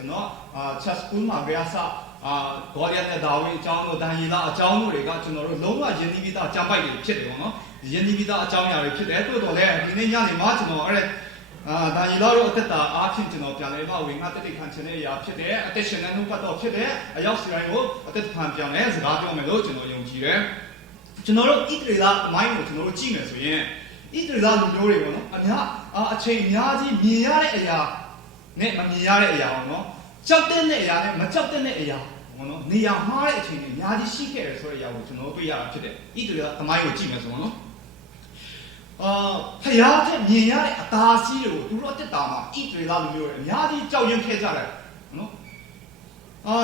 ဆိုတော့ချက်စကူးမှာကြရစားဂေါ်ရီယန်နဲ့ဒါဝိအကြောင်းတို့ဒန်ရီလာအကြောင်းတို့တွေကကျွန်တော်တို့လုံးဝယဉ်နီးပြီးသားကြံပိုက်တွေဖြစ်တယ်ပေါ့နော်ယဉ်နီးပြီးသားအကြောင်းအရာတွေဖြစ်တယ်တိုးတော်လည်းဒီနေ့ညနေမှာကျွန်တော်အဲ့ဒါရီလာတို့အသက်တာအားဖြင့်ကျွန်တော်ပြန်လဲပါဝင်ငါတက်တိခံခြင်းတဲ့အရာဖြစ်တယ်အသက်ရှင်တဲ့နှုတ်ပတ်တော်ဖြစ်တယ်အရောက်စီတိုင်းကိုအသက်ခံပြန်လဲစကားပြောမယ်လို့ကျွန်တော်ယုံကြည်တယ်ကျွန်တော်တို့ဣသရေလအမိုင်းကိုကျွန်တော်တို့ကြည့်မယ်ဆိုရင်ဣသရေလလူမျိုးတွေပေါ့နော်အချိန်အများကြီးမြင်ရတဲ့အရာနဲ့မမြင်ရတဲ့အရာပေါ့နော်ကြောက်တဲ့အရာနဲ့မကြောက်တဲ့အရာပေါ့နော်နေရာမှားတဲ့အချိန်တွေအများကြီးရှိခဲ့တယ်ဆိုတဲ့အရာကိုကျွန်တော်တွေ့ရတာဖြစ်တယ်ဣသရေလအမိုင်းကိုကြည့်မယ်ဆိုတော့နော်ဖျားတဲ့မြင်ရတဲ့အသာစီးတွေကိုသူတို့တက်တာမှာဣသရေလလူမျိုးတွေအများကြီးကြောက်ရွံ့ခဲ့ကြတယ်နော်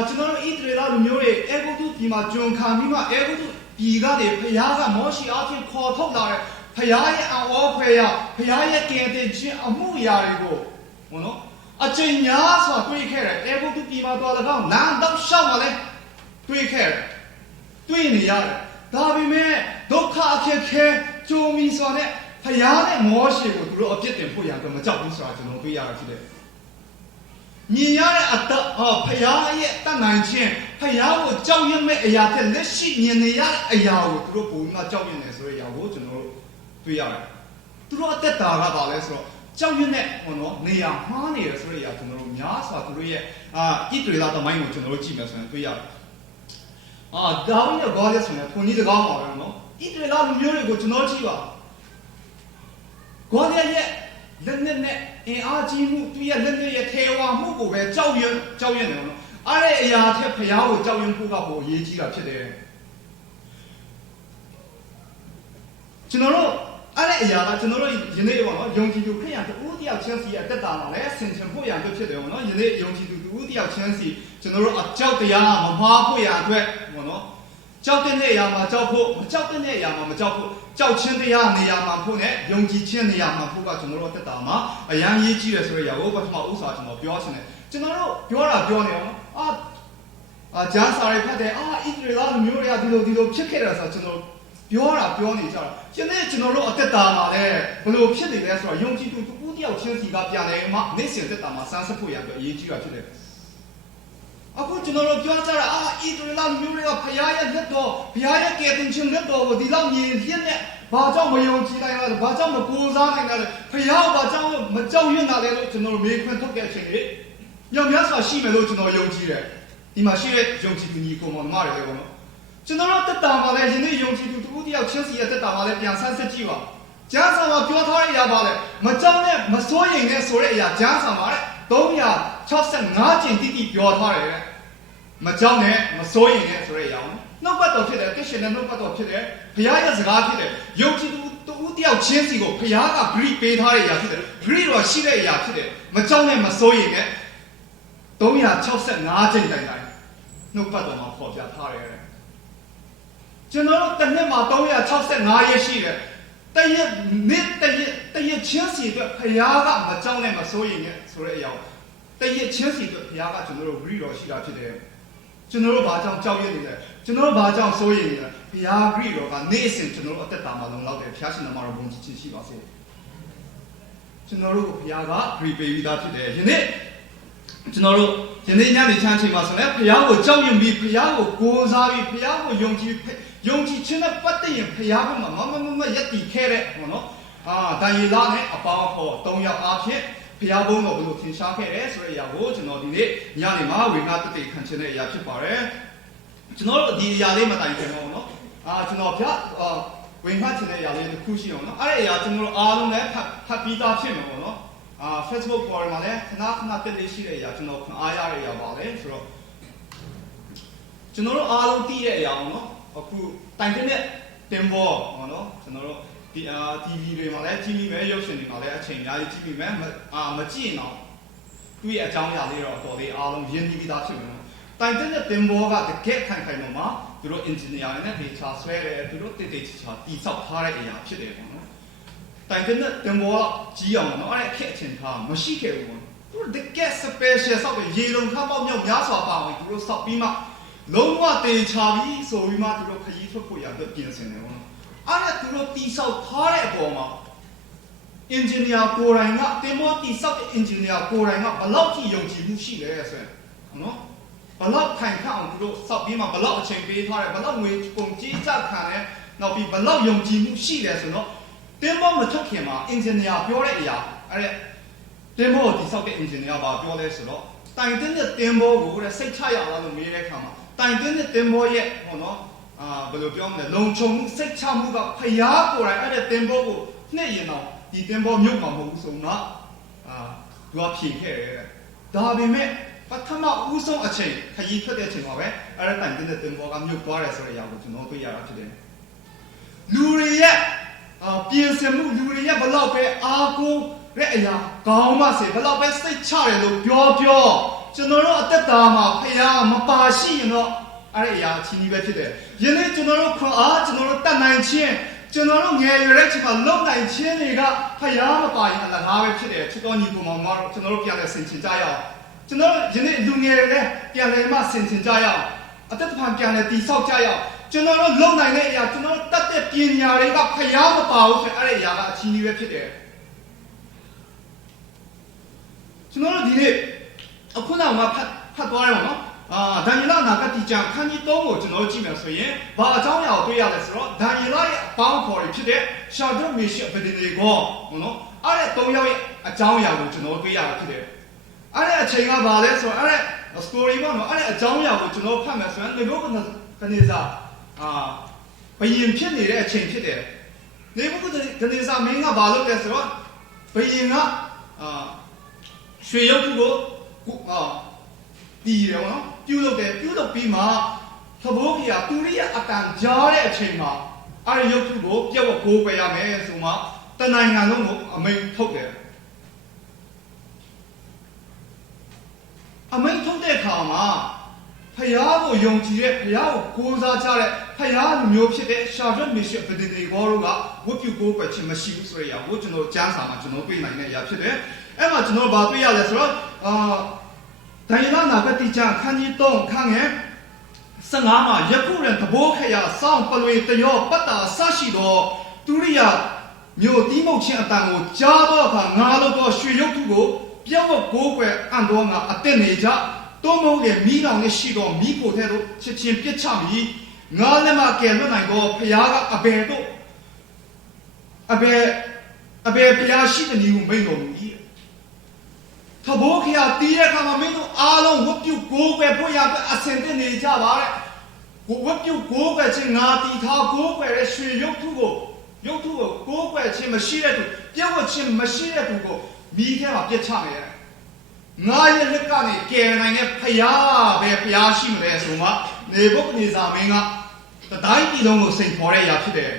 ကျွန်တော်တို့ဣသရေလလူမျိုးတွေအေဂုတုပြည်မှာကျွန်ခံပြီးမှအေဂုတုပြည်ကနေဖျားကမောရှိအားဖြင့်ခေါ်ထုတ်လာတဲ့ဖျားရဲ့အော်ဖွယ်ရဖျားရဲ့ကယ်တင်ခြင်းအမှုရာတွေကိုဘောနော်အချိန်များစွာတွေးခဲ့တယ်အေဂုတုပြည်မှာတော့၎င်းလမ်းတော့ရှောက်လာလဲတွေးခဲ့တယ်တွေးနေရတယ်ဒါပေမဲ့ဒုက္ခအခက်ခဲကြုံပြီးဆိုတဲ့ဖျားနဲ့မောရှိကိုသူတို့အပြစ်တင်ဖို့ရတော့မကြောက်ဘူးဆိုတာကျွန်တော်တွေ့ရတာဖြစ်တယ်မြင်ရတဲ့အတ္တဖျားရဲ့တတ်နိုင်ခြင်းဖျားကိုကြောက်ရွံ့မဲ့အရာတဲ့လက်ရှိမြင်နေရတဲ့အရာကိုသူတို့ပုံမှန်ကြောက်ရွံ့နေဆိုတဲ့အရာကိုကျွန်တော်တို့တွေ့ရတယ်သူတို့အသက်တာကဘာလဲဆိုတော့ကြောက်ရွံ့တဲ့ဟောနော်နေရာမှားနေတယ်ဆိုတဲ့အရာကျွန်တော်တို့များစွာသူတို့ရဲ့ဣသရေလသမိုင်းကိုကျွန်တော်တို့ကြည့်မယ်ဆိုရင်တွေ့ရတယ်ဒါဝိဒ်ရဲ့ဘောရဆိုရင်ဘုန်းကြီးတကောင်းပါပဲနော်ဣသရေလလူမျိုးတွေကိုကျွန်တော်ကြည့်ပါဂေါ်ရီရဲ့လက်နဲ့အင်အားကြီးမှုသူရဲ့လက်နဲ့ရဲ့ထေဝါမှုကိုပဲကြောက်ရွံ့နေတယ်နော်အဲ့ဒီအရာထက်ဖျားကိုကြောက်ရွံ့ဖို့ကပိုအရေးကြီးတာဖြစ်တယ်ကျွန်တော်တို့အဲ့ဒီအရာကကျွန်တော်တို့ယနေ့ပေါ့နော်ယုံကြည်သူခရိယန်တူတယောက်ချင်းစီရဲ့တက်တာမှာလည်းဆင်ခြင်ဖို့ရန်ဖြစ်တယ်ပေါ့နော်ယနေ့ယုံကြည်သူတူတယောက်ချင်းစီကျွန်တော်တို့အကြောက်တရားမမှားဖို့ရန်အတွက်ပေါ့နော်ကြောက်တဲ့အရာမှာကြောက်ဖို့မကြောက်တဲ့အရာမှာမကြောက်ဖို့ကြောက်ခြင်းတရားနေရာမှာဖို့နဲ့ယုံကြည်ခြင်းနေရာမှာဖို့ကကျွန်တော်တို့တက်တာမှာအရန်ရေးကြီးတယ်ဆိုတဲ့အရာကိုပထမဥစ္စာကျွန်တော်ပြောချင်တယ်ကျွန်တော်တို့ပြောနေအောင်ဂျာစာရိဖတ်တယ်ဣသရေလလူမျိုးတွေကဒီလိုဖြစ်ခဲ့တယ်ဆိုတော့ကျွန်တော်ပြောနေကြတာရှင်နဲ့ကျွန်တော်တို့အသက်တာမှာလည်းဘယ်လိုဖြစ်နေလဲဆိုတော့ယုံကြည်သူတူတယောက်ချင်းစီကပြန်လဲမှနေ့စဉ်သက်တာမှာစမ်းစစ်ဖို့ရအတွက်အရေးကြီးတာဖြစ်တယ်အခုကျွန်တော်တို့ပြောကြတာဣသရေလမျိုးတွေကဖျားရဲ့လက်တော်ဖျားရဲ့ကယ်တင်ခြင်းလက်တော်ကိုဒီလောက်မြင်ရင်းနဲ့ဘာကြောင့်မယုံကြည်နိုင်လဲဘာကြောင့်မကိုးစားနိုင်လဲဖျားဘာကြောင့်မကြောက်ရွံ့တာလဲလို့ကျွန်တော်တို့မေးခွန်းထုတ်တဲ့အချိန်လေးညောင်များစွာရှိမယ်လို့ကျွန်တော်ယုံကြည်တယ်ဒီမှာရှိတဲ့ယုံကြည်သူညီကိုမောင်မတွေလည်းပေါ့နော်ကျွန်တော်တို့တက်တာမှာလည်းယနေ့ယုံကြည်သူတူတယောက်ချင်းစီရဲ့တက်တာမှာလည်းပြန်ဆန်းစစ်ကြည့်ပါကျမ်းစာမှာပြောထားတဲ့အရာပါလေမကြောက်နဲ့မစိုးရိမ်နဲ့ဆိုတဲ့အရာကျမ်းစာမှာတဲ့365ကျင့်တိတိပြောထားတယ်မကြောက်နဲ့မစိုးရိမ်နဲ့ဆိုတဲ့အရာနှုတ်ပတ်တော်ဖြစ်တယ်ကရှင်တဲ့နှုတ်ပတ်တော်ဖြစ်တယ်ဘုရားရဲ့စကားဖြစ်တယ်ယုံကြည်သူတူတယောက်ချင်းစီကိုဘုရားကဂရိပေးထားတဲ့အရာဖြစ်တယ်ဂရိတော်ရှိတဲ့အရာဖြစ်တယ်မကြောက်နဲ့မစိုးရိမ်နဲ့365ကျင့်တိုင်နှုတ်ပတ်တော်မှာပေါ်ပြထားတယ်ကျွန်တော်တို့တစ်နှစ်မှာ365ရက်ရှိတယ်တရက်ချင်းစီအတွက်ဖျားကမကြောက်နဲ့မစိုးရိမ်နဲ့ဆိုတဲ့အရာတရက်ချင်းစီအတွက်ဖျားကကျွန်တော်တို့ဂရိတော်ရှိတာဖြစ်တယ်ကျွန်တော်တို့ဘာကြောင့်ကြောက်ရွံ့နေလဲကျွန်တော်တို့ဘာကြောင့်စိုးရိမ်နေလဲဖျားဂရိတော်ကနေ့စဉ်ကျွန်တော်တို့အသက်တာမှာလုံလောက်တယ်ဖျားရှင်နာမတော်ဘုန်းကြီးချင်းရှိပါစေကျွန်တော်တို့ဖျားကဂရိပေးပြီးသားဖြစ်တယ်ယနေ့ကျွန်တော်တို့ယနေ့ညနေချမ်းချိန်မှာဆိုရင်ဖျားကိုကြောက်ရွံ့ပြီးဖျားကိုကိုးစားပြီးဖျားကိုယုံကြည်ခြင်းနဲ့ပတ်သက်ရင်ဖျားကမရက်တီခဲတဲ့ဟောနော်ဒန်ယေလနဲ့အပေါင်းဖော်3ယောက်အားဖြင့်ဖျားဘုန်းတော်ဘလို့ထင်ရှားခဲ့တယ်ဆိုတဲ့အရာကိုကျွန်တော်ဒီနေ့ညနေမှာဝေငှတက်ခံခြင်းတဲ့အရာဖြစ်ပါတယ်ကျွန်တော်တို့ဒီအရာလေးမတိုင်ခင်ပေါ့နော်ကျွန်တော်ဖျားဝေငှခြင်းတဲ့အရာလေးတစ်ခုရှိအောင်နော်အဲ့ဒီအရာကျွန်တော်တို့အားလုံးလည်းဖတ်ပြီးသားဖြစ်မှာပေါ့နော်Facebook ပေါ်မှာလည်းခဏတက်လေးရှိတဲ့အရာကျွန်တော်အားရတဲ့အရာပါလေဆိုတော့ကျွန်တော်တို့အားလုံးသိတဲ့အရာပေါ့နော်အခုတိုင်တဲ့တင်ပေါ်ဟောနော်ကျွန်တော်တို့TV တွေမှာလည်းကြည့်မိမယ်ရုပ်ရှင်တွေမှာလည်းအချိန်များကြီးကြည့်မိမယ်မကြည့်ရင်တော့သူ့ရဲ့အကြောင်းအရာလေးတော့တော်လေးအားလုံးရင်းနှီးပြီးသားဖြစ်မယ်နော်တိုင်တဲ့တင်ပေါ်ကတကယ်ခိုင်မှာသူတို့ engineer နဲ့ data ဆွဲတယ်သူတို့တိတ်ချာတိဆောက်ထားတဲ့အရာဖြစ်တယ်ပေါ့နော်တိုင်တဲ့တင်ပေါ်ကကြီးအောင်နော်အဲ့အခက်အချင်းထားမရှိခဲ့ဘူးပေါ့သူတို့တကယ် special ဆောက်တဲ့ရေလုံးခါပေါက်မြောက်များစွာပါဝင်သူတို့ဆောက်ပြီးမှလုံးဝတေချာပြီးဆိုပြီးမှသူတို့ခရီးထွက်ဖို့ရအတွက်ပြင်ဆင်တယ်ပေါ့နော်အဲ့ဒါသူတို့တိဆောက်ထားတဲ့အပေါ်မှာ engineer ကိုယ်တိုင်ကတင်မောတိဆောက်တဲ့ engineer ကိုယ်တိုင်ကဘလောက်ထိယုံကြည်မှုရှိလဲဆိုရင်နော်ဘလောက်ခိုင်ခန့်အောင်သူတို့စောက်ပြီးမှဘလောက်အချိန်ပေးထားတယ်ဘလောက်ငွေကုန်ကြီးကြခံတယ်နောက်ပြီးဘလောက်ယုံကြည်မှုရှိတယ်ဆိုတော့တင်မောမထုတ်ခင်မှာ engineer ပြောတဲ့အရာအဲ့ဒါတင်မောတိဆောက်တဲ့ engineer ဘာပြောလဲဆိုတော့တိုင်တင်းတဲ့တင်မောကိုတဲ့စိတ်ချရအောင်လို့မေးတဲ့အခါမှာတိုင်တင်းတဲ့တင်မောရဲ့ဟောနော်ဘယ်လိုပြောမလဲလုံခြုံမှုစိတ်ချမှုကဖျားကိုယ်တိုင်အဲ့တဲ့တင်မောကိုနှစ်ရင်တော့ဒီတင်မောမြုပ်မှာမဟုတ်ဘူးဆိုတော့သူကဖြေခဲ့တယ်ဒါပေမဲ့ပထမဦးဆုံးအချိန်ခရီးထွက်တဲ့အချိန်မှာပဲအဲ့ဒါတိုင်တင်းတဲ့တင်မောကမြုပ်သွားတယ်ဆိုတဲ့အရာကိုကျွန်တော်တွေ့ရတာဖြစ်တယ်လူတွေရဲ့ပြင်ဆင်မှုလူတွေရဲ့ဘလောက်ပဲအားကိုးတဲ့အရာကောင်းမှစေဘလောက်ပဲစိတ်ချတယ်လို့ပြောကျွန်တော်တို့အသက်တာမှာဖျားမပါရှိရင်တော့အဲ့ဒီအရာအချင်းကြီးပဲဖြစ်တယ်ယနေ့ကျွန်တော်တို့ခွန်အားကျွန်တော်တို့တတ်နိုင်ခြင်းကျွန်တော်တို့ငယ်ရွယ်တဲ့ချိန်မှာလုံနိုင်ခြင်းတွေကဖျားမပါရင်အလကားပဲဖြစ်တယ်ချစ်တော်ညီကိုမောင်မတို့ကျွန်တော်တို့ပြန်လဲဆင်ခြင်ကြရအောင်ကျွန်တော်ယနေ့လူငယ်တွေလည်းပြန်လဲမှဆင်ခြင်ကြရအောင်အသက်တာပြန်လဲတည်ဆောက်ကြရအောင်ကျွန်တော်တို့လုံနိုင်တဲ့အရာကျွန်တော်တို့တတ်တဲ့ပညာတွေကဖျားမပါဘူးဆိုအဲ့ဒီအရာကအချင်းကြီးပဲဖြစ်တယ်ကျွန်တော်တို့ဒီနေ့အခုနောက်မှာဖတ်သွားရအောင်နော်ဒန်ယေလနာဂတိကျမ်းခန်းကြီး3ကိုကျွန်တော်ကြည့်မယ်ဆိုရင်ဘာအကြောင်းအရာကိုတွေ့ရလဲဆိုတော့ဒန်ယေလရဲ့အပေါင်းဖော်တွေဖြစ်တဲ့ရှာဒရတ်မေရှက်အဗေဒနေဂေါနော်အဲ့ဒီ3ယောက်ရဲ့အကြောင်းအရာကိုကျွန်တော်တွေ့ရတာဖြစ်တယ်အဲ့ဒီအချိန်ကဘာလဲဆိုတော့အဲ့ဒီ story ပေါ့နော်အဲ့ဒီအကြောင်းအရာကိုကျွန်တော်ဖတ်မယ်ဆိုရင်နေဘုကနေစာဘယင်ဖြစ်နေတဲ့အချိန်ဖြစ်တယ်နေဘုကနေစာမင်းကဘာလုပ်လဲဆိုတော့ဘယင်ကရွှေရုပ်ကိုတီးတယ်နော်ပြုလုပ်ပြီးမှသဘောကြီးကသူရိယအတန်ကြားတဲ့အချိန်မှာအဲ့ဒီရုပ်ထုကိုပြတ်ဝကိုးပယ်ရမယ်ဆိုမှတနိုင်ငံလုံးကိုအမိန့်ထုတ်တယ်အမိန့်ထုတ်တဲ့အခါမှာဖျားကိုယုံကြည်တဲ့ဖျားကိုကိုးစားကြတဲ့ဖျားလူမျိုးဖြစ်တဲ့ရှာဒရတ်မေရှက်ဗေဒနေဂေါတို့ကဝတ်ပြုကိုးပယ်ခြင်းမရှိဘူးဆိုရအောင်ကျွန်တော်ကျမ်းစာမှာကျွန်တော်တွေ့နိုင်တဲ့အရာဖြစ်တယ်အဲ့မှာကျွန်တော်ဗာတွေ့ရလဲဆိုတော့ဒန်ယေလနာဂတိကျမ်းခန်းကြီး3ခန်းငယ်15မှာယခုရန်သဘောခရာစောင်းပလွေတရောပတ်တာဆရှိသောသူရိယမြို့တီးမုတ်ခြင်းအတန်ကိုကြားသောအခါငါတို့သောရွှေရုပ်ထုကိုပြောင်းကိုးကွယ်အံ့သောငါအသက်နေကြတုံးမုံရဲ့မိလောင်နဲ့ရှိသောမိဖို့တဲ့တို့ချက်ချင်းပြစ်ချမိငါလည်းမကယ်လွတ်နိုင်သောဖျားကအဘယ်တို့အဘယ်ဖျားရှိတဲ့နည်းကိုမိန်တော်မူ၏သဘောခရာတီးတဲ့အခါမှာမင်းတို့အားလုံးဝတ်ပြုကိုးကွယ်ဖို့ရတဲ့အဆင်သင့်နေကြပါတဲ့ဝတ်ပြုကိုးကွယ်ခြင်းငါတီထားကိုးကွယ်တဲ့ရွှေရုပ်ထုကိုကိုးကွယ်ခြင်းမရှိတဲ့သူပြည့်ဝခြင်းမရှိတဲ့သူကိုမိထဲမှာပြစ်ချနေတယ်ငါရဲ့လက်ကနေကယ်နိုင်တဲ့ဖျားပဲဖျားရှိမလဲဆိုမှနေဘုတ်နေစာမင်းကတိုင်းပြည်လုံးကိုစိန်ခေါ်တဲ့အရာဖြစ်တယ်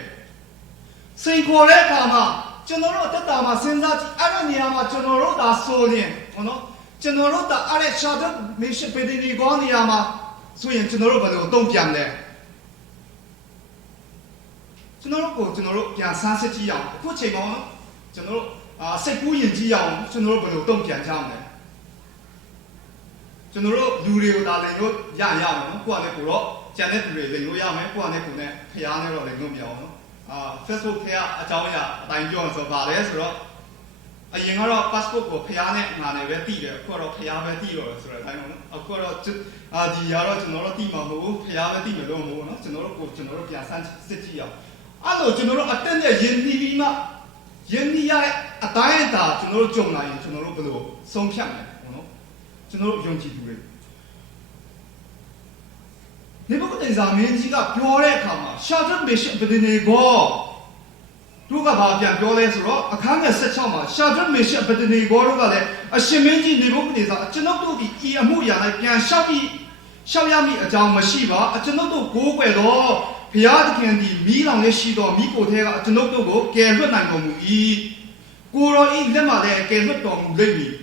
စိန်ခေါ်တဲ့အခါမှာကျွန်တော်တို့တက်တာမှာစဉ်းစားကြည့်အဲ့ဒီနေရာမှာကျွန်တော်တို့ဒါဆိုရင်နော်ကျွန်တော်တို့ဒါအဲ့ရှာဒတ်မေရှက်ပေဒီနီဂေါနေရာမှာဆိုရင်ကျွန်တော်တို့ဘယ်လိုတုံ့ပြန်လဲကျွန်တော်တို့ပြန်ဆန်းစစ်ကြည့်အောင်အခုချိန်မှာနော်ကျွန်တော်တို့စိတ်ကူးယဉ်ကြည့်အောင်ကျွန်တော်တို့ဘယ်လိုတုံ့ပြန်ကြမလဲကျွန်တော်တို့လူတွေကိုဒါလည်းလို့ရမယ်နော်ကိုယ့်အနေနဲ့ကိုတော့ကျန်တဲ့လူတွေလည်းလို့ရမယ်ကိုယ့်အနေနဲ့ကိုနဲ့ဖျားနေတော့လည်းလို့မရအောင်နော်Facebook ဖျားအကြောင်းအရာအတိုင်းပြောဆိုပါလေဆိုတော့အရင်ကတော့ passport ကိုဖျားနဲ့ငါနဲ့ပဲတည်တယ်အခုတော့ဖျားပဲတည်တော့ဆိုတဲ့အတိုင်းပေါ့နော်အခုတော့ဒီရတော့ကျွန်တော်တို့တည်မှာမဟုတ်ဘူးဖျားပဲတည်မယ်လို့မဟုတ်ဘူးနော်ကျွန်တော်တို့ပြန်ဆန်းစစ်ကြည့်အောင်အဲ့လိုကျွန်တော်တို့အတက်နဲ့ယဉ်နီးပြီးမှယဉ်နီးရတဲ့အတိုင်းအတာကျွန်တော်တို့ကြုံလာရင်ကျွန်တော်တို့ဘယ်လိုဆုံးဖြတ်မလဲပေါ့နော်ကျွန်တော်တို့ယုံကြည်သူတွေနေဘုတ်တေဇာမင်းကြီးကပြောတဲ့အခါမှာရှာဒရတ်မေရှက်ဗေဒနေဂေါတို့ကဘာပြန်ပြောလဲဆိုတော့အခန်းငယ်16မှာရှာဒရတ်မေရှက်ဗေဒနေဂေါတို့ကလည်းအရှင်မင်းကြီးနေဘုတ်တေဇာကျွန်ုပ်တို့ဒီဤအမှုရာ၌ပြန်လျှောက်ရမည့်အကြောင်းမရှိပါကျွန်ုပ်တို့ကိုးကွယ်တော့ဘုရားသခင်သည်မိလောင်နဲ့ရှိသောမိကိုယ်ထဲကကျွန်ုပ်တို့ကိုကယ်လွတ်နိုင်တော်မူ၏ကိုရောဤလက်မှလည်းကယ်လွတ်တော်မူလိမ့်မည်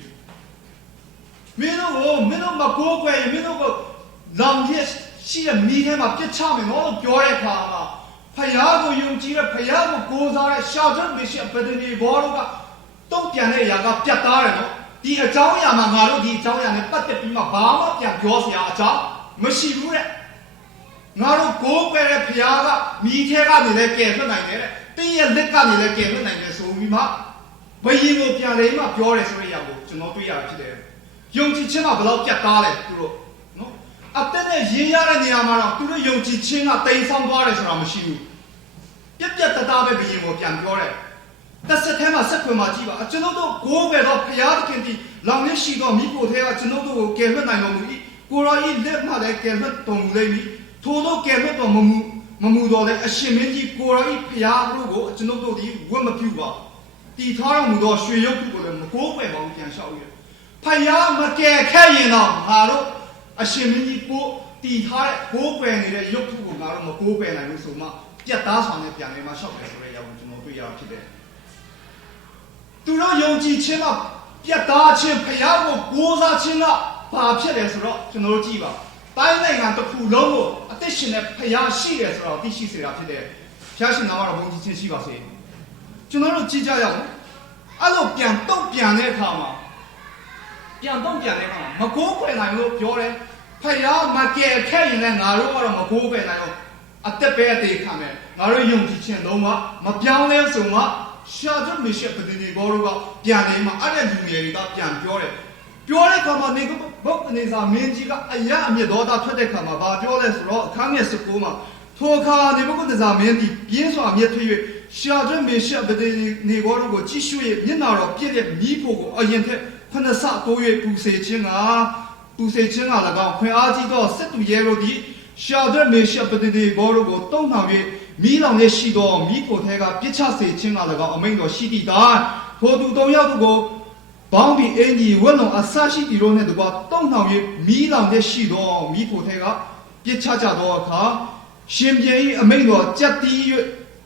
မင်းတို့မကိုးကွယ်ရင်မင်းတို့ကိုလောင်ရက်ရှိတဲ့မိထဲမှာပြစ်ချမယ်နော်လို့ပြောတဲ့အခါမှာဖယားကိုယုံကြည်တဲ့ဖယားကိုကိုးစားတဲ့ရှာဒရတ်မေရှက်ဗေဒနေဂေါတို့ကတုံ့ပြန်တဲ့အရာကပြတ်သားတယ်နော်ဒီအကြောင်းအရာမှာငါတို့ဒီအကြောင်းအရာနဲ့ပတ်သက်ပြီးမှဘာမှပြန်ပြောစရာအကြောင်းမရှိဘူးတဲ့ငါတို့ကိုးကွယ်တဲ့ဖယားကမိထဲကနေလည်းကယ်လွတ်နိုင်တယ်တဲ့တင်းရဲ့လက်ကနေလည်းကယ်လွတ်နိုင်တယ်ဆိုပြီးမှ ဘယင်ကိုပြန်လေမှပြောတယ်ဆိုတဲ့အရာကိုကျွန်တော်တွေ့ရတာဖြစ်တယ်ယုံကြည်ခြင်းကဘယ်လောက်ပြတ်သားလဲသူတို့နော်အသက်နဲ့ရင်းရတဲ့နေရာမှာတော့သူတို့ယုံကြည်ခြင်းကတိမ်ဆောင်သွားတယ်ဆိုတာမရှိဘူးပြက်သားပဲဘယင်ကိုပြန်ပြောတယ်တစ်စက်ထဲမှာစက်ခွင်မှာကြည့်ပါကျွန်တော်တို့ကိုးပဲတော့ဘုရားသခင်ဒီလောင်ရရှိသောမိဖို့ထဲကကျွန်တော်တို့ကိုကယ်လွတ်နိုင်တော်မူ၏ကိုရောဤလက်မှလည်းကယ်လွတ်တော်မူလိမ့်မည်ထို့သောကယ်လွတ်တော်မမူတော်လည်းအရှင်မင်းကြီးကိုရောဤဘုရားတို့ကိုကျွန်တော်တို့ဒီဝတ်မပြုပါတီထားတော်မူသောရွှေရုပ်ထုကိုလည်းမကိုးပဲပါဘူးပြန်လျှောက်ရဖယားမကယ်ခဲ့ရင်တော့ငါတို့အရှင်မင်းကြီးကိုတီထားတဲ့ကိုးပဲနေတဲ့ရုပ်ထုကိုငါတို့မကိုးပဲနိုင်လို့ဆိုမှပြတ်သားစွာနဲ့ပြန်လဲမှလျှောက်တယ်ဆိုတဲ့အရာကိုကျွန်တော်တွေ့ရဖြစ်တယ်သူတို့ယုံကြည်ခြင်းကပြတ်သားခြင်းဖယားကိုကိုးစားခြင်းကဘာဖြစ်လဲဆိုတော့ကျွန်တော်တို့ကြည့်ပါတိုင်းနိုင်ငံတစ်ခုလုံးကိုအသက်ရှင်တဲ့ဖယားရှိတယ်ဆိုတော့သိရှိစေတာဖြစ်တယ်ဖယားရှင်နာမတော်ဘုန်းကြီးချင်းရှိပါစေကျွန်တော်တို့ကြည့်ကြရအောင်အဲ့လိုပြန်တုတ်ပြန်တဲ့အခါမှာမကိုးကွယ်နိုင်လို့ပြောတယ်ဖယားမကယ်ခဲ့ရင်လည်းငါတို့ကတော့မကိုးကွယ်နိုင်တော့အသက်ပဲအသေးခံမယ်ငါတို့ယုံကြည်ခြင်းလုံးဝမပြောင်းလဲဆိုမှရှာကြမေရှက်ပဒနေဘောတို့ကပြန်နေမှာအဲ့တဲ့လူငယ်တွေကပြန်ပြောတဲ့ခါမှာနေဘုတ်နေစာမင်းကြီးကအယအမြင့်တော်သားထွက်တဲ့ခါမှာဘာပြောလဲဆိုတော့အခန်းငယ်19မှာထိုအခါနေဘုတ်နေစာမင်းကြီးပြင်းစွာမြတ်ထွေး၍ရှာကြမေရှက်ပဒနေဘောတို့ကိုကြည့်ရှု၍မျက်နာတော်ပြည့်တဲ့မိဖို့ကိုအရင်ထက်ခုနဆတိုး၍ပူစေခြင်းက၎င်းခွင့်အားကြီးသောစစ်သူရဲတို့သည်ရှာကြမေရှက်ပဒနေဘောတို့ကိုတုံ့နှောင်၍မိလောင်ရဲ့ရှိသောမိဖို့ထဲကပြစ်ချစေခြင်းက၎င်းအမိန့်တော်ရှိသည့်တိုင်ထိုသူ၃ယောက်တို့ကိုဘောင်းပြီးအင်ကြီးဝက်လုံးအဆရှိတီတို့နဲ့တကွာတုံ့နှောင်၍မိလောင်ရဲ့ရှိသောမိဖို့ထဲကပြစ်ချကြသောအခါရှင်ပြန်၏အမိန့်တော်ကြက်တီး၍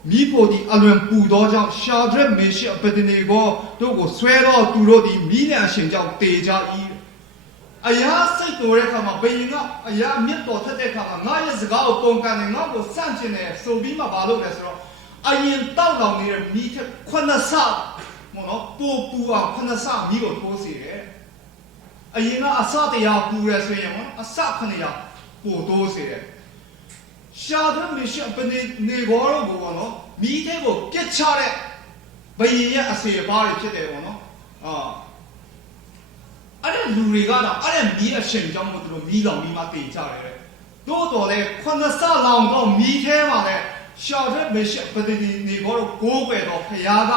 မိဖို့သည်အလွန်ပူသောကြောင့်ရှာဒရက်မေရှက်ပဒနေဘောတို့ကိုဆွဲသောသူတို့သည်မိလျံရှင်ကြောင့်တေကြ၏အရာစိတ်တော်တဲ့ခါမှာဘယင်ကအရာမြတ်တော်ထက်တဲ့ခါမှာငါရဲ့စကားကိုပုံကန်နေငါ့ကိုစန့်ကျင်နေဆိုပြီးမှဘာလုပ်လဲဆိုတော့အရင်တောက်လောင်နေတဲ့မိထက်ခုနဆမောနော်ပူအောင်ခုနဆမိကိုထိုးစီတယ်အရင်ကအစတရားပူရဆိုရင်အစခဏရပို့တိုးစီတယ်ရှာဒရမေရှပနေဘောရောဘောနော်မိတဲ့ကိုပြစ်ချတဲ့ဘယင်ရဲ့အစေပါတွေဖြစ်တယ်ဘောနော်အဲ့ဒီလူတွေကတော့အဲ့ဒီမီးအရှင်ကြောင့်မို့သူတို့မီးလောင်ပြီးမှတေကြတယ်တိုးတော်လဲခုနဆလောင်တော့မီးထဲမှာလဲရှာတဲ့မေရှပဒနေဘောတော့ကိုးကွယ်တော့ဖယားက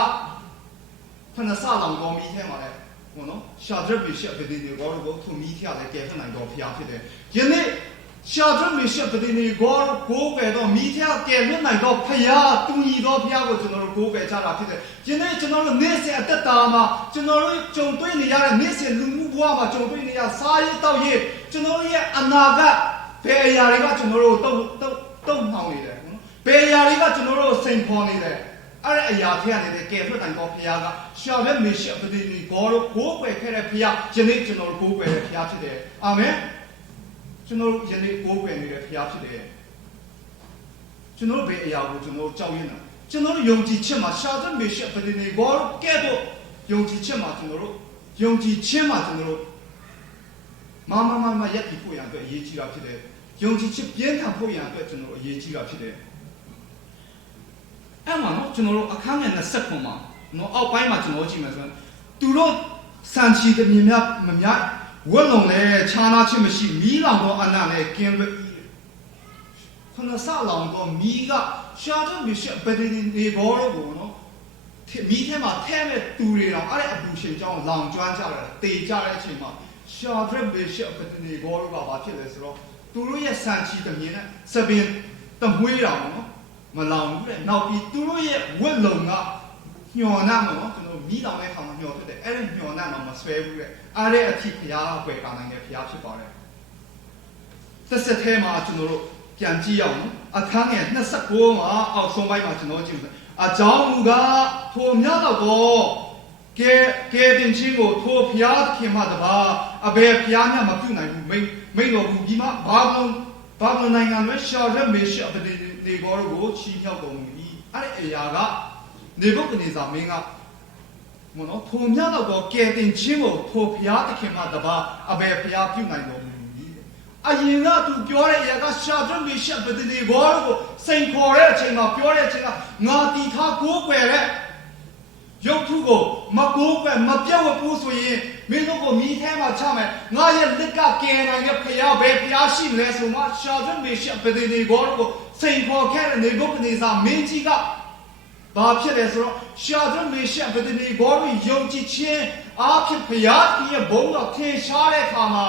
ခုနဆလောင်တော့မီးထဲမှာလဲဘောနော်ရှာတဲ့မေရှပဒနေဘောတော့သူမီးထဲလဲကဲထနိုင်တော့ဖယားဖြစ်တယ်ယနေ့ရှာတဲ့မေရှပဒနေဘောကိုးကွယ်တော့မီးထဲကဲလွတ်နိုင်တော့ဖယားတူညီတော့ဖယားကိုကျွန်တော်တို့ကိုးကွယ်ကြတာဖြစ်တယ်ယနေ့ကျွန်တော်တို့နေ့စဉ်အသက်တာမှာကျွန်တော်တို့ကြုံတွေ့နေရတဲ့နေ့စဉ်လူမှုဘဝမှာကြုံတွေ့နေရစားရတောက်ရကျွန်တော်တို့ရဲ့အနာဂတ်ဘယ်အရာတွေကကျွန်တော်တို့တုံ့နှောင်နေတယ်ဘယ်အရာတွေကကျွန်တော်တို့စိန်ခေါ်နေတယ်အဲ့ဒီအရာထဲကနေကဲထွက်တိုင်တော့ဖယားကရှာတဲ့မေရှပဒနေဘောတို့ကိုးကွယ်ခဲ့တဲ့ဖယားယနေ့ကျွန်တော်တို့ကိုးကွယ်တဲ့ဖယားဖြစ်တယ်အာမင်ကျွန်တော်ယနေ့ကိုးကွယ်နေတဲ့ဖယားဖြစ်တယ်ကျွန်တော်ဘယ်အရာကိုကျွန်တော်ကြောက်ရင်းတာကျွန်တော်ယုံကြည်ခြင်းမှာရှာတဲ့မေရှပဒနေဘောကဲတော့ယုံကြည်ခြင်းမှာကျွန်တော်တို့မရက်ပြီးဖို့ရအတွက်အရေးကြီးတာဖြစ်တယ်ယုံကြည်ခြင်းပြင်းထန်ဖို့ရအတွက်ကျွန်တော်အရေးကြီးတာဖြစ်တယ်အဲ့မှာနော်ကျွန်တော်တို့အခန်းငယ်20မှာနော်အောက်ပိုင်းမှာကျွန်တော်ကြည့်မယ်ဆိုရင်သူတို့စံချီတဲ့မြင်များမများဝက်လုံးလဲခြားနာခြင်းမရှိမီးလောင်တော့အနံ့လဲကင်းလွတ်ခုနဆလောင်တော့မီးကရှာတဲ့မြရှက်ပဒနေဘောတော့ကိုနော်မီးထဲမှာထဲမဲ့သူတွေတော့အဲ့အပူရှင်ကြောင်းလောင်ကျွမ်းကြတယ်တေကြတဲ့အချိန်မှာရှာတဲ့မြရှက်ပဒနေဘောတော့ကဘာဖြစ်လဲဆိုတော့သူတို့ရဲ့စံချီတဲ့မြင်နဲ့စပင်တမွေးတော်နော်မလောင်ဘူးတဲ့နောက်ပြီးသူတို့ရဲ့ဝက်လုံးကညှော်နှံ့မှာနော်ကျွန်တော်မီးလောင်တဲ့ခါမှာညှော်ဖြစ်တယ်အဲ့ဒီညှော်နှံ့မှာမဆွဲဘူးတဲ့အဲ့ဒီအထိဖျားကွယ်ကာနိုင်တဲ့ဖျားဖြစ်ပါတယ်သက်သက်ထဲမှာကျွန်တော်တို့ပြန်ကြည့်အောင်နော်အခန်းငယ်29မှာအောက်ဆုံးပိုင်းမှာကျွန်တော်ကြည့်မယ်အကြောင်းမူကားထိုမြတ်တော့ကဲတင်ချင်းကိုထိုဖျားခင်မှာတပါအဘယ်ဖျားမျှမပြုတ်နိုင်ဘူးမိတော်ဘူးဒီမှာဘာလို့နိုင်ငံရဲ့ရှာရက်မေရှပဒီနေဘောကိုချီးမြှောက်တော်မူ၏အဲ့ဒီအရာကနေဘုကနေဇာမင်းကမနော်ထိုမြတ်တော့ကဲတင်ချင်းကိုထိုဖျားခင်မှာတပါအဘယ်ဖျားပြုတ်နိုင်တော်မူအရင်ကသူပြောတဲ့အရာကရှာဒရမေရှပဒနေဘောကိုစိန်ခေါ်တဲ့အချိန်မှာပြောတဲ့အချိန်ကငါတီထားကိုးကွယ်တဲ့ ရုပ်ထုကိုမကိုးကွယ်မပြောက်ဘူးဆိုရင်မင်းတို့ကိုမိထဲမှာချမယ်ငါရဲ့လက်ကကဲနိုင်တဲ့ဖျားပဲဖျားရှိမလဲဆိုမှရှာသွမေရှပတိနေကိုစိန်ခေါ်ခဲ့တဲ့နေဘုတ်ကနေစာမင်းကြီးကဘာဖြစ်လဲဆိုတော့ရှာသွမေရှပတိနေကိုယုံကြည်ခြင်းအားဖြင့်ဖျားကြီးရဲ့ဘုံတော်ထင်ရှားတဲ့အခါမှာ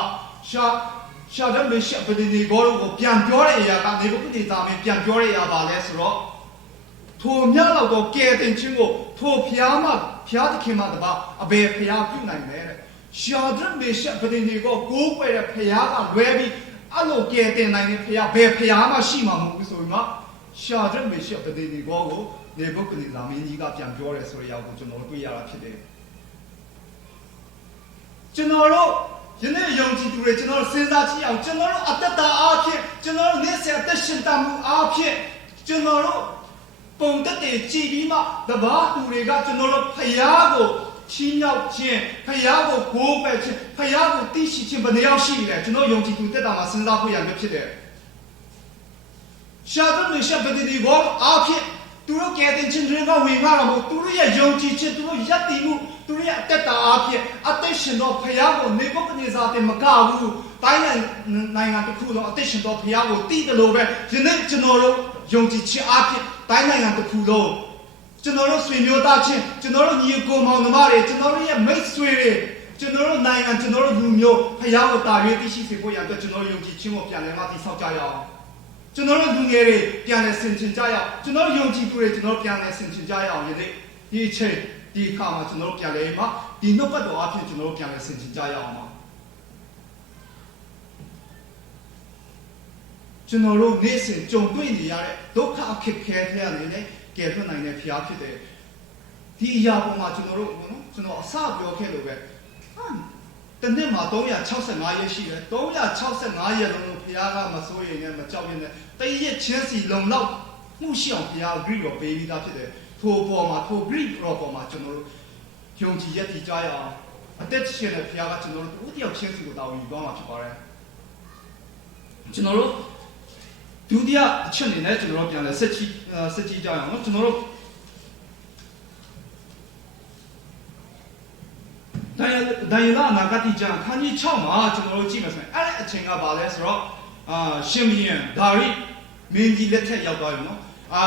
ရှာသွမေရှပတိနေကိုပြန်ပြောတဲ့အရာကနေဘုတ်ကနေစာမင်းပြန်ပြောတဲ့အရာပါလဲဆိုတော့ထိုမြတ်လောက်တော့ကဲတင်ခြင်းကိုထိုဖျားသခင်မှတပါအဘယ်ဖျားပြုနိုင်လဲတဲ့ရှာဒရမေရှပတိနေကိုကိုးကွယ်တဲ့ဖျားကလွဲပြီးအဲ့လိုကဲတင်နိုင်တဲ့ဖျားဘယ်ဖျားမှရှိမှာမဟုတ်ဘူးဆိုပြီးမှရှာဒရမေရှပတိနေကိုနေဘုတ်ကနေလာမင်းကြီးကပြန်ပြောတယ်ဆိုတဲ့အရာကိုကျွန်တော်တို့တွေ့ရတာဖြစ်တယ်ကျွန်တော်တို့ယနေ့ယုံကြည်သူတွေကျွန်တော်တို့စဉ်းစားကြည့်အောင်ကျွန်တော်တို့အတ္တအားဖြင့်ကျွန်တော်တို့နေ့စဉ်အသက်ရှင်တမှုအားဖြင့်ကျွန်တော်တို့ပုံတက်တဲ့ကြည်ပြီးမှတပါးသူတွေကကျွန်တော်တို့ဖယားကိုချီးမြှောက်ခြင်းဖယားကိုဂိုးပယ်ခြင်းဖယားကိုသိရှိခြင်းဘယ်နှယောက်ရှိလဲကျွန်တော်ယုံကြည်သူတက်တာမှာစဉ်းစားဖို့ရမယ်ဖြစ်တယ်ရှာဒမေရှပတိဒီဘောအားဖြင့်သူတို့ကဲတင်ခြင်းတွေကဝင်လာတော့သူတို့ရဲ့ယုံကြည်ခြင်းသူတို့ယက်တည်မှုသူတို့ရဲ့တက်တာအားဖြင့်အသက်ရှင်သောဖယားကိုနေဘုတ်ကနေစားတဲ့မကဘူးတိုင်းနိုင်ငံတစ်ခုလုံးအသက်ရှင်သောဖယားကိုတည်တယ်လို့ပဲယနေ့ကျွန်တော်တို့ယုံကြည်ခြင်းအားဖြင့်တိုင်းနိုင်ငံတစ်ခုလုံးကျွန်တော်တို့ဆွေမျိုးသားချင်းကျွန်တော်တို့ညီကိုမောင်နှမတွေကျွန်တော်တို့ရဲ့မိတ်ဆွေတွေကျွန်တော်တို့နိုင်ငံကျွန်တော်တို့လူမျိုးဖယားကိုတာရွေးသိရှိစေဖို့ရတဲ့ကျွန်တော်တို့ယုံကြည်ခြင်းကိုပြန်လည်မှတည်ဆောက်ကြရအောင်ကျွန်တော်တို့လူငယ်တွေပြန်လည်ဆင်ခြင်ကြရအောင်ကျွန်တော်တို့ယုံကြည်သူတွေကျွန်တော်တို့ပြန်လည်ဆင်ခြင်ကြရအောင်ယနေ့ဒီအချိန်ဒီအခါမှာကျွန်တော်တို့ပြန်လည်မှဒီနှုတ်ပတ်တော်အဖြစ်ကျွန်တော်တို့ပြန်လည်ဆင်ခြင်ကြရအောင်ပါကျွန်တော်တို့နေ့စဉ်ကြုံတွေ့နေရတဲ့ဒုက္ခအခက်ခဲတွေအနေနဲ့ကယ်ထွက်နိုင်တဲ့ဖျားဖြစ်တယ်ဒီအရာပေါ်မှာကျွန်တော်တို့ကျွန်တော်အစပြောခဲ့လို့ပဲတနေ့မှာ365ရက်ရှိတယ်365ရက်လုံးဖျားကမစိုးရိမ်နဲ့မကြောက်ရင်နဲ့တရက်ချင်းစီလုံလောက်မှုရှိအောင်ဖျားဂရိတော်ပေးပြီးသားဖြစ်တယ်ထိုပေါ်မှာထိုဂရိတော်ပေါ်မှာကျွန်တော်တို့ယုံကြည်ရည်တည်ကြရအောင်အသက်ရှင်တဲ့ဖျားကကျွန်တော်တို့ဦးတယောက်ချင်းစီကိုတောင်းယူသွားမှာဖြစ်ပါတယ်ကျွန်တော်တို့ဒုတိယအချက်အနေနဲ့ကျွန်တော်တို့ပြန်လဲဆက်ကြည့်ကြရအောင်နော်ကျွန်တော်တို့ဒိုင်လာနာဂတိကျမ်းခန်းကြီး6မှာကျွန်တော်တို့ကြည့်မယ်ဆိုရင်အဲ့ဒီအချိန်ကဘာလဲဆိုတော့ရှင်ဘုရင်ဒါရိမင်းကြီးလက်ထက်ရောက်သွားပြီနော်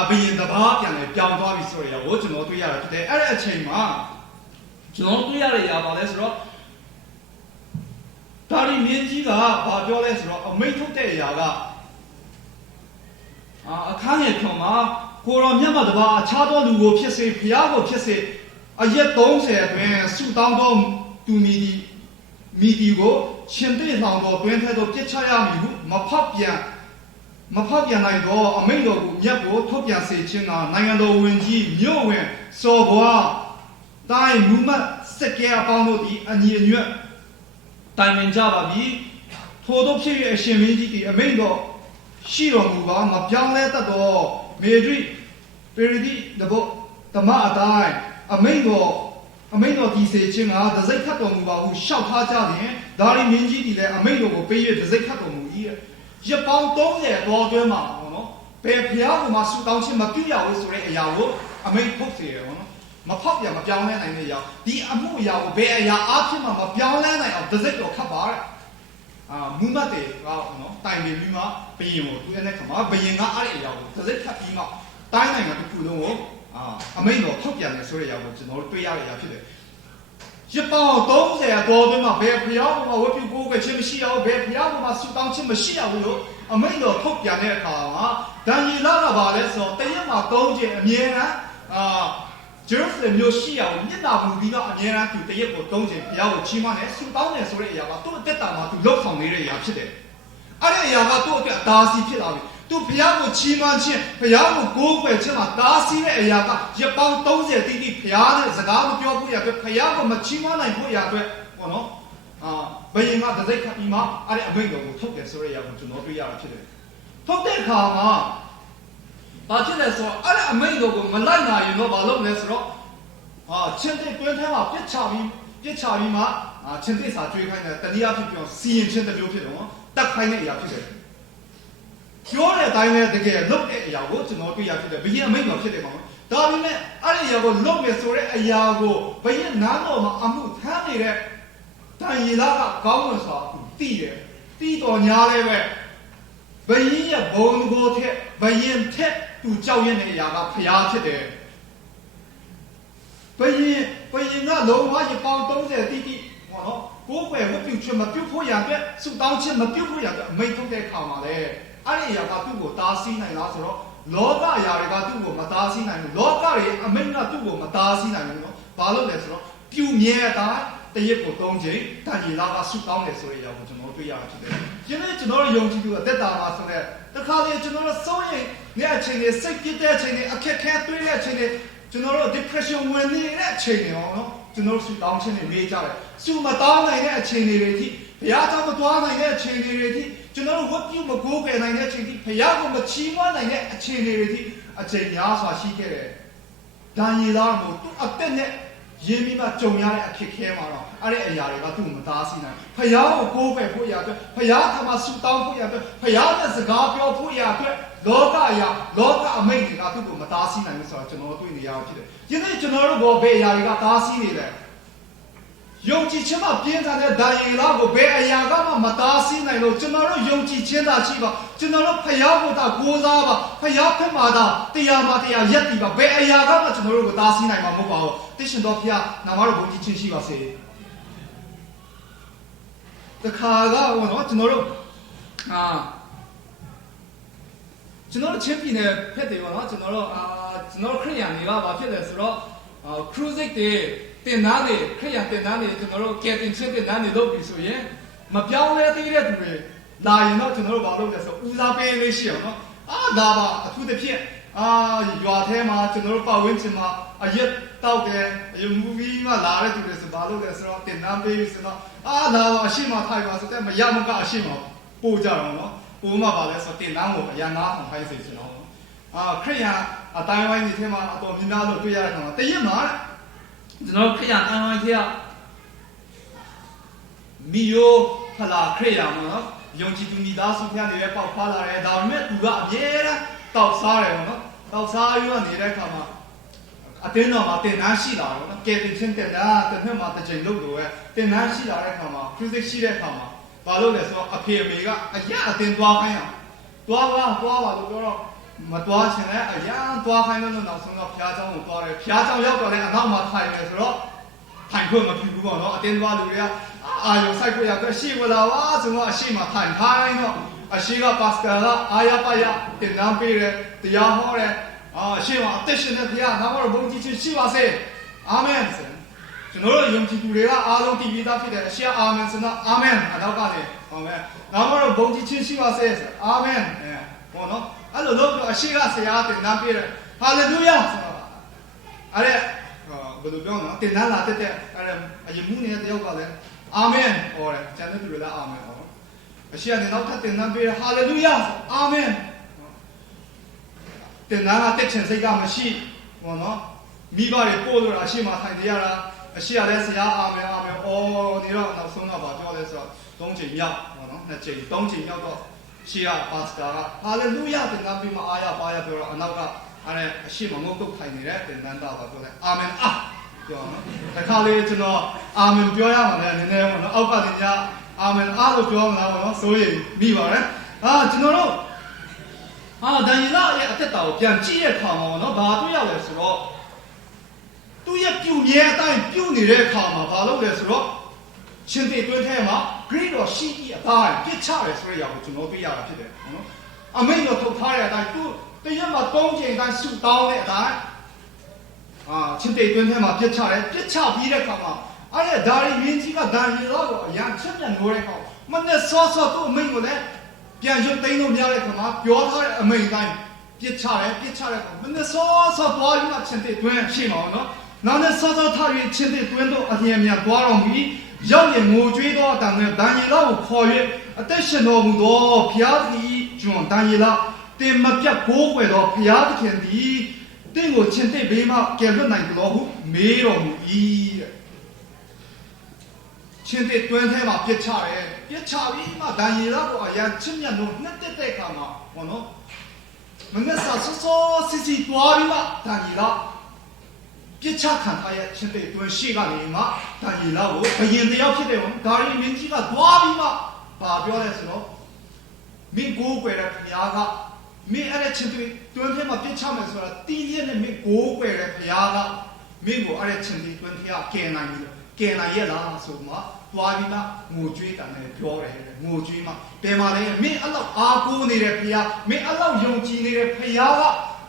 ဘုရင်တပါးပြန်လဲပြောင်းသွားပြီဆိုရရောကျွန်တော်တွေ့ရတာဖြစ်တယ်အဲ့ဒီအချိန်မှာကျွန်တော်တွေ့ရတဲ့ຢာဘာလဲဆိုတော့ဒါရိမင်းကြီးကဘာပြောလဲဆိုတော့အမိန့်ထုတ်တဲ့ຢာကအခန်းငယ်ဖြုံမှာကိုရောမြတ်မတပါအခြားသောလူကိုဖြစ်စေဖျားကိုဖြစ်စေအရက်30အတွင်းဆူတောင်းသောသူမီဒီကိုရှင်သေဆောင်သောတွင်ထဲသို့ပြစ်ချရမည်ဟုမဖောက်ပြန်နိုင်သောအမိန့်တော်ကိုမြတ်ကိုထုတ်ပြန်စေခြင်းကနိုင်ငံတော်ဝင်ကြီးမြို့ဝင်စော်ဘွားတိုင်းမူမတ်စက်ကဲအပေါင်းတို့သည်အညီအညွတ်တိုင်ပင်ကြပါပြီထို့သောဖြစ်၍အရှင်မင်းကြီးသည်အမိန့်တော်ရှိတော်မူပါမပြောင်းလဲတတ်သောမေဒရိပေရဒီတဘောဓမ္မအတိုင်းအမိန့်တော်ဒီစေခြင်းကဒဇိတ်ခတ်တော်မူပါဟုရှောက်ထားကြရင်ဒါရီမင်းကြီးဒီလည်းအမိန့်တော်ကိုပေးရဒဇိတ်ခတ်တော်မူ၏ရပောင်း30တော်အတွင်းမှာပေါ့နော်ဘယ်ဖျားကမှဆူတောင်းခြင်းမပြုရဘူးဆိုတဲ့အရာကိုအမိန့်ထုတ်စေရပေါ့နော်မဖောက်ပြန်မပြောင်းလဲနိုင်တဲ့အရာဒီအမှုအရာကိုဘယ်အရာအဖြစ်မှမပြောင်းလဲနိုင်အောင်ဒဇိတ်တော်ခတ်ပါတဲ့မူမတ်တွေကနော်တိုင်ပင်ပြီးမှဘယင်ကိုသူတဲ့ခါမှာဘယင်ကအဲ့ဒီအရာကိုဒဇိတ်ခတ်ပြီးမှတိုင်းနိုင်ငံတစ်ခုလုံးကိုအမိန့်တော်ထုတ်ပြန်တယ်ဆိုတဲ့အရာကိုကျွန်တော်တို့တွေ့ရတဲ့အရာဖြစ်တယ်ရပောင်း30တော်အတွင်းမှာဘယ်ဖျားကဝတ်ပြုကိုးကွယ်ခြင်းမရှိရဘူးဘယ်ဖျားကဆူတောင်းခြင်းမရှိရဘူးလို့အမိန့်တော်ထုတ်ပြန်တဲ့အခါမှာဒံယေလကပါလဲဆိုတော့တရက်မှာ3ချိန်အမြဲတမ်းဂျေရုဆလင်မြို့ရှိရအောင်မျက်နှာမူပြီးတော့အမြဲတမ်းသူတရက်ကို3ချိန်ဖျားကိုချီးမွမ်းတယ်ဆူတောင်းတယ်ဆိုတဲ့အရာကသူ့အသက်တာမှာသူလှုပ်ဆောင်နေတဲ့အရာဖြစ်တယ်အဲ့ဒီအရာကသူ့အတွက်ဒါစီဖြစ်လာပြီသူဘုရားကိုချီးမွမ်းခြင်းဘုရားကိုကိုးကွယ်ခြင်းမှာဒါစီတဲ့အရာကရပောင်း30တိတိဘုရားနဲ့စကားမပြောဖို့ရအတွက်ဘုရားကိုမချီးမွမ်းနိုင်ဖို့ရအတွက်ပေါ့နော်ဘယင်ကဒဇိတ်ခတ်ပြီးမှအဲ့ဒီအမိန့်တော်ကိုထုတ်တယ်ဆိုတဲ့အရာကိုကျွန်တော်တွေ့ရတာဖြစ်တယ်ထုတ်တဲ့အခါမှာဘာဖြစ်လဲဆိုတော့အဲ့ဒီအမိန့်တော်ကိုမလိုက်နိုင်ရင်တော့ဘာလုပ်လဲဆိုတော့ချင်းတဲ့တွင်းထဲမှာပြစ်ချပြီးမှချင်းတဲ့စာကျွေးခိုင်းတယ်တနည်းအားဖြင့်ပြောစီရင်ချင်းတစ်မျိုးဖြစ်တော့တက်ခိုင်းတဲ့အရာဖြစ်တယ်ပြောတဲ့အတိုင်းပဲတကယ်လုပ်တဲ့အရာကိုကျွန်တော်တွေ့ရဖြစ်တယ်ဘယင်အမိန့်တော်ဖြစ်တယ်ပေါ့နော် ဒါပေမဲ့အဲ့ဒီအရာကိုလုပ်မယ်ဆိုတဲ့အရာကိုဘယင်းနားတော်မှာအမှုထမ်းနေတဲ့တန်ရီလာကကောင်းလို့ဆိုတာသိတယ်သိတော်ညာလည်းပဲဘယင်းရဲ့ဘုံကိုထက်ဘယင်းထက်သူကြောက်ရတဲ့အရာကဖျားဖြစ်တယ်ဘယင်းကလုံးဝရပေါင်း30တိတိဟောနော်ကိုယ်ပဲဝတ်ပြုချင်မပြုတ်ဖို့ရတဲ့စုတောင်းခြင်းမပြုတ်ဖို့ရတဲ့အမိန့်ထုတ်တဲ့ခါမှာလေအဲ့ဒီအရာကသူ့ကိုတားဆီးနိုင်လားဆိုတော့လောကအရာတွေကသူ့ကိုမတားဆီးနိုင်ဘူးလောကတွေအမိန့်ကသူ့ကိုမတားဆီးနိုင်ဘူးနော်ဘာလို့လဲဆိုတော့ပြုမြဲတာတရက်ကို3ချိန်တန်ကြီးလာကစုတောင်းတယ်ဆိုတဲ့အရာကိုကျွန်တော်တွေ့ရတာဖြစ်တယ်။ယနေ့ကျွန်တော်ယုံကြည်သူအသက်တာမှာဆိုတဲ့တခါလေကျွန်တော်စိုးရိမ်နေအချိန်တွေစိတ်ပြည့်တဲ့အချိန်တွေအခက်ခဲတွေ့တဲ့အချိန်တွေကျွန်တော်တို့ depression ဝင်နေတဲ့အချိန်တွေနော်ကျွန်တော်စုတောင်းခြင်းတွေမေးကြတယ်။စုမတောင်းနိုင်တဲ့အချိန်တွေအထိဘုရားကြောင့်မသွားနိုင်တဲ့အချိန်တွေအထိကျွန်တော်တို့ဝတ်ပြုမကိုးကွယ်နိုင်တဲ့အချိန်တွေဘုရားကိုမချီးမွမ်းနိုင်တဲ့အချိန်တွေအထိအချိန်များစွာရှိခဲ့တယ်။ဒါရီလာကိုသူ့အသက်နဲ့ရင်းပြီးမှကြုံရတဲ့အခက်ခဲမှာတော့အဲ့ဒီအရာတွေကသူ့မသားစီနိုင်ဖယားကိုကိုးကွယ်ဖို့ရအတွက်ဖယားကမှဆူတောင်းဖို့ရအတွက်ဖယားနဲ့စကားပြောဖို့ရအတွက်လောကအရာလောကအမိန့်တွေကသူ့ကိုမသားစီနိုင်ဘူးဆိုတော့ကျွန်တော်တွေ့နေရအောင်ဖြစ်တယ်။ယနေ့ကျွန်တော်တို့ဘောဘယ်အရာတွေကသားစီနေလဲယုံကြည်ခြင်းမှာပြင်းထန်တဲ့ဒါရီလာကိုဘယ်အရာကမှမသားစီနိုင်လို့ကျွန်တော်တို့ယုံကြည်ခြင်းသာရှိပါကျွန်တော်တို့ဖယားကိုသာကိုးစားပါဖယားဖက်မှာသာတရားမှာတရားရက်တည်ပါဘယ်အရာကမှကျွန်တော်တို့ကိုသားစီနိုင်မှာမဟုတ်ပါဘူး။တရှင်တော်ဖျားနာမတော်ဘုန်းကြီးချင်းရှိပါစေတခါကဟောနော်ကျွန်တော်တို့ချင်းပြည်နယ်ဖက်တယ်ပေါ့နော်ကျွန်တော်တို့ခရိယန်တွေကဘာဖြစ်လဲဆိုတော့cruise တွေတင်သားတွေခရိယန်တင်သားတွေကျွန်တော်တို့ကယ်တင်ချင်းတင်သားတွေလုပ်ပြီးဆိုရင်မပြောင်းလဲသေးတဲ့သူတွေလာရင်တော့ကျွန်တော်တို့ဘာလုပ်လဲဆိုဦးစားပေးလေးရှိအောင်နော်ဒါပါအထူးသဖြင့်ရွာထဲမှာကျွန်တော်တို့ပတ်ဝန်းကျင်မှာအရက်တောက်တယ်မူဗီမှာလာတဲ့သူတွေဆိုဘာလုပ်လဲဆိုတော့တင်သားပေးပြီးဆိုတော့ဒါပါအရှိမထိုင်ပါဆိုတဲ့မရမကအရှိမပို့ကြတော့နော်ပို့မှပါလဲဆိုတင်သားကိုအရန်ငါအောင်ခိုင်းစေချင်တော့ခရိယန်အတိုင်းဝိုင်းဒီထဲမှာအတော်များများလို့တွေ့ရတဲ့ခါမှာတရက်မှာကျွန်တော်ခရိယန်အတိုင်းဝိုင်းထဲကမီယိုဖလာခရိယန်နော်ယုံကြည်သူမိသားစုများတွေပေါက်ဖွာလာတယ်ဒါပေမဲ့သူကအမြဲတမ်းတောက်စားတယ်နော်တောက်စားပြီးတော့နေတဲ့အခါမှာအတင်းတော်မှာတင်နှန်းရှိလာတော့နော်ကဲတင်ချင်းတင်တာတစ်နှစ်မှာတစ်ချိန်လုပ်လို့ပဲတင်နှန်းရှိလာတဲ့အခါမှာ physics ရှိတဲ့အခါမှာဘာလို့လဲဆိုတော့အဖေအမေကအရာအတင်းသွားခိုင်းအောင်သွားပါလို့ပြောတော့မသွားချင်တဲ့အရာသွားခိုင်းလို့နောက်ဆုံးတော့ဖျားเจ้าကိုသွားတယ်ဖျားเจ้าရောက်တော့လည်းအနောက်မှာထိုင်နေဆိုတော့ထိုင်ခွင့်မပြုဘူးပေါ့နော်အတင်းသွားလူတွေကအာယုံဆိုင်ခွင့်ရတော့ရှိဝလာပါဆိုတော့အရှိမထိုင်ခိုင်းတော့အရှိကပါစကာကအာရပါရတင်နမ်းပေးတယ်တရားဟောတယ်အရှိမအသက်ရှင်တဲ့ဘုရားနာမတော်ဘုန်းကြီးချင်းရှိပါစေအာမင်ကျွန်တော်တို့ယုံကြည်သူတွေကအားလုံးတည်ပြီးသားဖြစ်တယ်အရှိအာမင်ဆိုတော့အာမင်အတော့ကလည်းအာမင်နာမတော်ဘုန်းကြီးချင်းရှိပါစေအာမင်ဟောနော်အဲ့လိုလို့အရှိကဆရာတင်နမ်းပေးတယ်ဟာလေလုယာဆိုတော့အဲ့ဒါဘယ်လိုပြောနော်တင်နမ်းလာတဲ့အဲ့အယမှုနေတဲ့တယောက်ကလည်းအာမင်ဟောတယ်ကျန်တဲ့သူတွေလည်းအာမင်ဟောအရှိကနေနောက်ထပ်တင်နမ်းပေးတယ်ဟာလေလုယာအာမင်တင်နမ်းကတက်ချင်စိတ်ကမရှိဟောနော်မိဘတွေပို့လို့အရှိမထိုင်ကြရတာအရှိရတဲ့ဆရာအာမင်အာမင်အော်ဒီတော့နောက်ဆုံးတော့ဗာပြောလဲဆိုတော့3ချိန်မြောက်ဟောနော်2ချိန်3ချိန်မြောက်တော့ရှိရပါစတာကဟာလေလုယာတင်နမ်းပြီးမှအာရပါရပြောတော့အနောက်ကအဲ့အရှိမငုတ်တုတ်ထိုင်နေတဲ့တင်နမ်းတာပြောတယ်အာမင်ပြောနော်တခါလေးကျွန်တော်အာမင်ပြောရမှာလည်းနည်းနည်းပေါ့နော်အောက်ကတင်ကြအာမင်လို့ပြောမှာပေါ့နော်စိုးရိမ်မိပါတယ်ကျွန်တော်တို့ဒန်ယေလရဲ့အသက်တာကိုပြန်ကြည့်ရခါမှာပေါ့နော်ဘာတွေ့ရလဲဆိုတော့သူ့ရဲ့ပြုမြဲအတိုင်းပြုနေတဲ့အခါမှာဘာလုပ်လဲဆိုတော့ရှင်သေတွင်းထဲမှာ green တော်ရှိ၏အတိုင်းပြစ်ချတယ်ဆိုတဲ့အရာကိုကျွန်တော်တွေ့ရတာဖြစ်တယ်နော်အမိန့်တော်ထုတ်ထားတဲ့အတိုင်းသူတရက်မှာ3ချိန်အတိုင်းဆုတောင်းတဲ့အတိုင်းရှင်သေတွင်းထဲမှာပြစ်ချတယ်ပြစ်ချပြီးတဲ့အခါမှာအဲ့ဒါရီမင်းကြီးကဒန်ယေလကိုအရန်ချက်ပြန်လို့တဲ့အခါမနဲ့စောသူ့အမိန့်ကိုလည်းပြန်ရုပ်သိမ်းလို့မရတဲ့အခါမှာပြောထားတဲ့အမိန့်တိုင်းပြစ်ချတယ်မနဲ့စောသွားပြီးမှရှင်သေတွင်းရှိမှာနော်နောက်နဲ့စောထားပြီးရှင်သေတွင်းတို့အမြင်မြန်သွားတော်မူပြီးရောက်ရင်ငိုကြွေးသောအတန်နဲ့ဒန်ယေလကိုခေါ်၍အသက်ရှင်တော်မူသောဘုရားသခင်ကျွန်ဒန်ယေလတင်မပြတ်ဘိုးကွယ်သောဘုရားသခင်သည်တင့်ကိုရှင်သေဘေးမှကယ်လွတ်နိုင်တော်ဟုမေးတော်မူ၏တဲ့ရှင်သေတွင်းထဲမှာပြစ်ချတယ်ပြစ်ချပြီးမှဒန်ယေလကိုအရန်ချစ်မြတ်လို့နှစ်သက်တဲ့ခါမှာဟောနော် မငါစာစောစစ်စစ်တွားပြီးမှတန်ကြီးလားပြစ်ချခံထားရဲ့ချင်းတဲ့တွင်ရှိကနေမှတန်ကြီးလားကိုဘယင်တယောက်ဖြစ်တယ်ဝန်ဒါရီမင်းကြီးကတွားပြီးမှဘာပြောလဲဆိုတော့မင်းကိုကွယ်တဲ့ဖရားကမင်းအဲ့ချင်းတဲ့တွင်ထဲမှာပြစ်ချမယ်ဆိုတာတီးရနဲ့မင်းကိုကွယ်တဲ့ဖရားကမင်းကိုအဲ့ချင်းတဲ့တွင်ထဲကကဲနိုင်ပြီကဲနိုင်ရဲ့လားဆိုမှတွားပြီးမှငိုကြွေးတယ်နဲ့ပြောတယ်ငိုကြွေးမှဘယ်မှာလဲမင်းအဲ့လောက်အားကိုးနေတဲ့ဖရားမင်းအဲ့လောက်ယုံကြည်နေတဲ့ဖရားက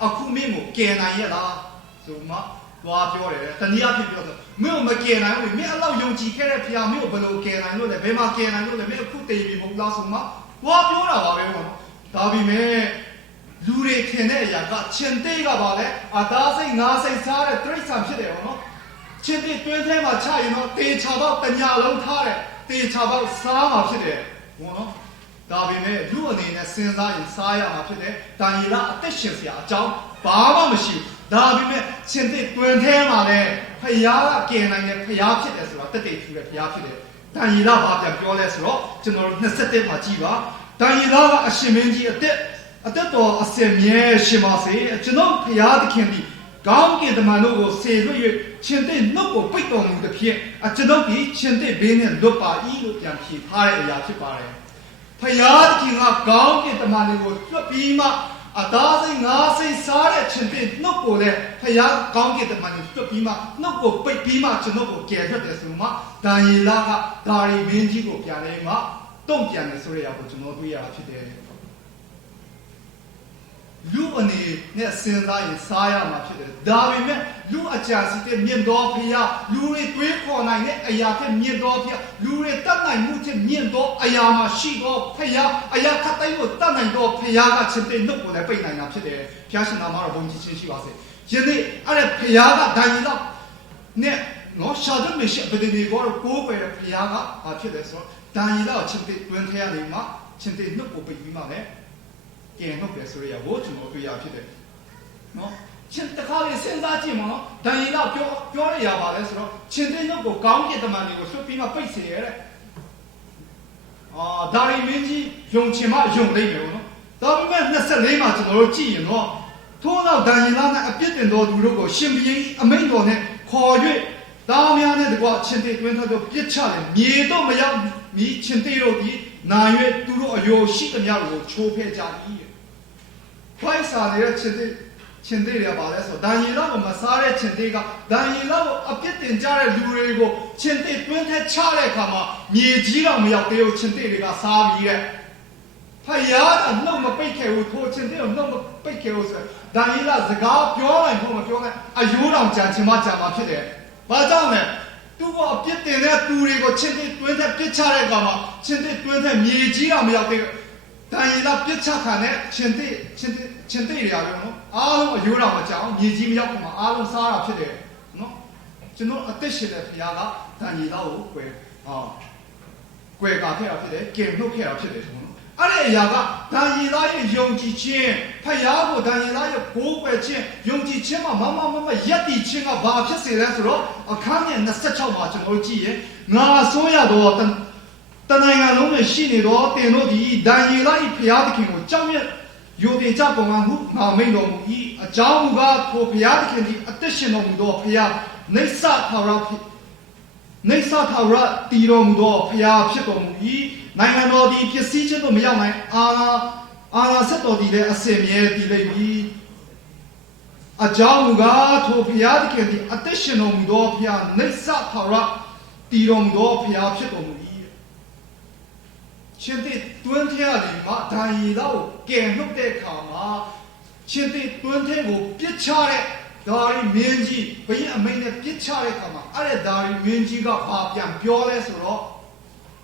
အခုမင်းကိုကယ်နိုင်ရဲ့လားဆိုမှတွားပြောတယ်တနည်းအားဖြင့်ပြောဆိုမင်းကိုမကယ်နိုင်ဘူးမင်းအဲ့လောက်ယုံကြည်ခဲ့တဲ့ဖရားမင်းကိုဘယ်လိုကယ်နိုင်လို့လဲဘယ်မှာကယ်နိုင်လို့လဲမင်းအခုတည်ပြီမဟုတ်လားဆိုမှတွားပြောတာပါပဲပေါ့နော်ဒါပေမဲ့လူတွေထင်တဲ့အရာကချင်းတေးကပါလေအသားစိတ်ငါးစိတ်စားတဲ့တိရစ္ဆာန်ဖြစ်တယ်ပေါ့နော်ချင်းတေးတွင်းထဲမှာချရင်တော့တေချာပေါက်တညာလုံးထားတယ်တေချာပေါက်စားမှာဖြစ်တယ်ဘောနော်ဒါပေမဲ့လူအနေနဲ့စဉ်းစားရင်စားရမှာဖြစ်တယ်တန်ရီလာအသက်ရှင်စရာအကြောင်းဘာမှမရှိဘူးဒါပေမဲ့ချင်းတေးတွင်းထဲမှာလည်းဖယားကကယ်နိုင်တဲ့ဖယားဖြစ်တယ်ဆိုတာတက်တိတ်ထူတဲ့ဖယားဖြစ်တယ်တန်ရီလာဘာပြန်ပြောလဲဆိုတော့ကျွန်တော်တို့27မှာကြည့်ပါတန်ရီလာကအရှင်မင်းကြီးအသက်တော်အစင်မြဲရှင်ပါစေကျွန်တော်ဖယားသခင်ဒီကောင်းကင်တမန်တို့ကိုဆေလွတ်၍ချင်းတဲ့နှုတ်ကိုပိတ်တော်မူသဖြင့်ကျွန်တော်ဒီချင်းတဲ့ဘေးနဲ့လွတ်ပါ၏လို့ပြန်ဖြေထားတဲ့အရာဖြစ်ပါတယ်။ဖယားသခင်ကကောင်းကင်တမန်တွေကိုလွတ်ပြီးမှအသားစိတ်ငါးစိတ်စားတဲ့ချင်းတဲ့နှုတ်ကိုလည်းဖယားကောင်းကင်တမန်တွေလွတ်ပြီးမှနှုတ်ကိုပိတ်ပြီးမှကျွန်တော်ကိုကယ်ထွက်တယ်ဆိုမှဒါယေလကဒါရီမင်းကြီးကိုပြန်လဲမှတုံ့ပြန်တယ်ဆိုတဲ့အရာကိုကျွန်တော်တွေ့ရတာဖြစ်တယ်လူအနေနဲ့စဉ်းစားရင်စားရမှာဖြစ်တယ်ဒါပေမဲ့လူအကြံစီတဲ့မြင့်တော်ဖရားလူတွေတွေးခေါ်နိုင်တဲ့အရာတဲ့မြင့်တော်ဖရားလူတွေတတ်နိုင်မှုတဲ့မြင့်တော်အရာမှာရှိတော်ဖရားအရာခတ်တိုင်းကိုတတ်နိုင်တော်ဖရားကချင်းတဲ့နှုတ်ကိုလည်းပိတ်နိုင်တာဖြစ်တယ်ဖျားရှင်နာမှာတော့ဘုံကြီးချင်းရှိပါစေယနေ့အဲ့ဒါဖရားကဒိုင်ရီလောက်နဲ့နော်ရှာဒတ်မရှိဘယ်ဒီဘောကိုပဲဖရားကဘာဖြစ်လဲဆိုတော့ဒိုင်ရီလောက်ချင်းတဲ့တွင်ထဲရနေမှာချင်းတဲ့နှုတ်ကိုပိတ်ပြီးမှလည်းကဲဟုတ်တယ်ဆိုရကိုကျွန်တော်တွေ့ရဖြစ်တယ်နော်ချင်းတခါလေးစဉ်းစားကြည့်မနော်ဒန်ရီကပြောရရပါလဲဆိုတော့ချင်းတဲ့နှုတ်ကိုကောင်းကင်တမန်တွေကိုဆွတ်ပြီးမှပိတ်စေရတဲ့ဒါရီမင်းကြီးယုံချင်မှယုံလိမ့်မယ်နော်ဒါပေမဲ့24မှာကျွန်တော်တို့ကြည့်ရင်တော့ထို့နောက်ဒန်ရီလာနဲ့အပြစ်တင်တော်သူတို့ကိုရှင်ဘုရင်အမိန့်တော်နဲ့ခေါ်၍သားများနဲ့တကွချင်းတဲ့တွင်ထောက်ပြစ်ချတယ်မြေတော့မရောက်မီချင်းတဲ့တို့ဒီနာ၍သူတို့အယိုရှိသမျှကိုချိုးဖဲ့ကြ၏ဖိုင်စာရဲ့ချင်းတဲ့ရပါလဲဆိုဒန်ရီလာကိုမစားတဲ့ချင်းတဲ့ကဒန်ရီလာကိုအပြစ်တင်ကြတဲ့လူတွေကိုချင်းတဲ့တွင်းထဲချတဲ့အခါမှာမြေကြီးတော့မရောက်သေးဘူးချင်းတဲ့တွေကစားပြီးတဲ့ဖယားကနှုတ်မပိတ်ခဲ့ဘူးထိုချင်းတဲ့ကိုနှုတ်မပိတ်ခဲ့ဘူးဆိုဒန်ရီလာစကားပြောနိုင်ဖို့မပြောနိုင်အယိုးတော်ကြံချင်မှကြံမှာဖြစ်တယ်ဘာကြောင့်လဲသူကအပြစ်တင်တဲ့သူတွေကိုချင်းတဲ့တွင်းထဲပစ်ချတဲ့အခါမှာချင်းတဲ့တွင်းထဲမြေကြီးတော့မရောက်သေးဘူးဒန်ရီလာပြစ်ချခံတဲ့ချင်းတဲ့တွေရတယ်နော်အားလုံးအယိုးတော်မကြောက်မြေကြီးမရောက်မှာအားလုံးစားတာဖြစ်တယ်နော်ကျွန်တော်အသက်ရှင်တဲ့ဖခင်ကဒန်ရီလာကိုကွယ်ကာခဲ့တာဖြစ်တယ်ကင်နှုတ်ခဲ့တာဖြစ်တယ်ဆိုတော့အဲ့ဒီအရာကဒန်ရီလာရဲ့ယုံကြည်ခြင်းဖခင်ကိုဒန်ရီလာရဲ့ဘိုးကွယ်ခြင်းယုံကြည်ခြင်းမှာမရက်တည်ခြင်းကဘာဖြစ်စေလဲဆိုတော့အခန်းငယ်26မှာကျွန်တော်ကြည့်ရင်ငါဆိုရတော့တနိုင်ငံလုံးနဲ့ရှိနေတော့တင်တို့ဒီဒန်ရီလာ၏ဖျားသခင်ကိုကြောက်ရွံ့ယိုတင်ကြပုံကမှုငါမိန်တော်မူ၏အကြောင်းမူကားထိုဖျားသခင်သည်အသက်ရှင်တော်မူသောဖျားနေဆာထာဝရတည်တော်မူသောဖျားဖြစ်တော်မူ၏နိုင်ငံတော်သည်ဖြစ်စည်းခြင်းသို့မရောက်နိုင်အာဏာဆက်တော်သည်လည်းအစင်မြဲတည်လိမ့်မည်အကြောင်းမူကားထိုဖျားသခင်သည်အသက်ရှင်တော်မူသောဖျားနေဆာထာဝရတည်တော်မူသောဖျားဖြစ်တော်မူ၏ချင်းတဲ့တွင်းထဲကနေမှဒန်ရီလာကိုကယ်နှုတ်တဲ့အခါမှာချင်းတဲ့တွင်းထဲကိုပြစ်ချတဲ့ဒါရီမင်းကြီးဘုရင်အမိန့်နဲ့ပြစ်ချတဲ့အခါမှာအဲ့ဒါရီမင်းကြီးကဘာပြန်ပြောလဲဆိုတော့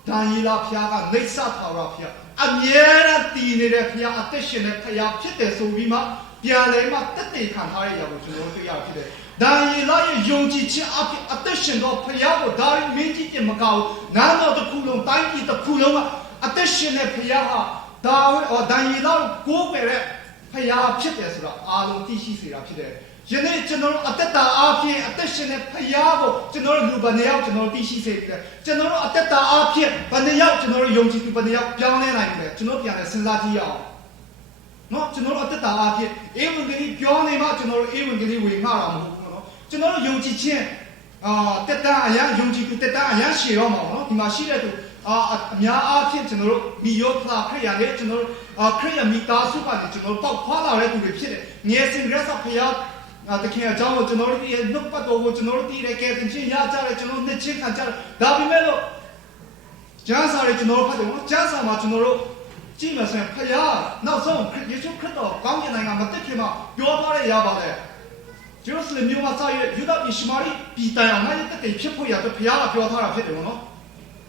ဒန်ရီလာဖျားကနေဆာထာဝရဖျားအမြဲတမ်းတည်နေတဲ့ဖျားအသက်ရှင်တဲ့ဖျားဖြစ်တယ်ဆိုပြီးမှပြန်လဲမှတက်တည်ခံထားတဲ့ຢာကိုကျွန်တော်တွေ့ရဖြစ်တယ်ဒန်ရီလာရဲ့ယုံကြည်ခြင်းအဖြစ်အသက်ရှင်သောဖျားကိုဒါရီမင်းကြီးပြင်မကောက်နန်းတော်တစ်ခုလုံးတိုင်းပြည်တစ်ခုလုံးကအသက်ရှင်တဲ့ဖခင်ဟာဒန်ရီလာကိုပဲတဲ့ဖခင်ဖြစ်တယ်ဆိုတာအားလုံးသိရှိစေတာဖြစ်တယ်။ယနေ့ကျွန်တော်အသက်တာအဖြစ်အသက်ရှင်တဲ့ဖခင်ကိုကျွန်တော်လူဘယ်နှယောက်ကျွန်တော်သိရှိစေတယ်။ကျွန်တော်အသက်တာအဖြစ်ဘယ်နှယောက်ကျွန်တော်ယုံကြည်သူဘယ်နှယောက်ပြောင်းလဲနိုင်တယ်။ကျွန်တော်ပြန်လဲစဉ်းစားကြည့်ရအောင်။ နော်ကျွန်တော်တို့အသက်တာအဖြစ်ဧဝံဂေလိပြောနေမှကျွန်တော်တို့ဧဝံဂေလိဝင်ငှတာမဟုတ်ဘူးနော်ကျွန်တော်တို့ယုံကြည်ခြင်းတက်တာအရာယုံကြည်သူတက်တာအရာရှည်တော့မှာနော်ဒီမှာရှိတဲ့သူအများအားဖြင့်ကျွန်တော်တို့မိယောဖလာခရိယာနဲ့ကျွန်တော်တို့ခရိယာမိသားစုကနေကျွန်တော်တို့ပေါက်ဖွာလာတဲ့သူတွေဖြစ်တယ်ငယ်စဉ်ရက်စဖျားတခင်အကြောင်းကိုကျွန်တော်တို့ရဲ့နှုတ်ပတ်တော်ကိုကျွန်တော်တို့တည်တဲ့ကဲတင်ချင်းရကြတယ်ကျွန်တော်နှစ်ချင်းခံကြတယ်ဒါပေမဲ့လို့ကျမ်းစာတွေကျွန်တော်တို့ဖတ်တယ်နော်ကျမ်းစာမှာကျွန်တော်တို့ကြည့်မယ်ဆိုရင်ဖျားနောက်ဆုံးယေရှုခရစ်တော်ကောင်းကင်နိုင်ငံမှာတက်ခင်မှာပြောထားတဲ့ရပါတယ်ဂျေရုဆလင်မြို့မှာစာရွက်ယူဒပြည်ရှမာရိပြည်တိုင်အောင်ငါရဲ့တက်တယ်ဖြစ်ဖို့ရတော့ဖျားကပြောထားတာဖြစ်တယ်နော်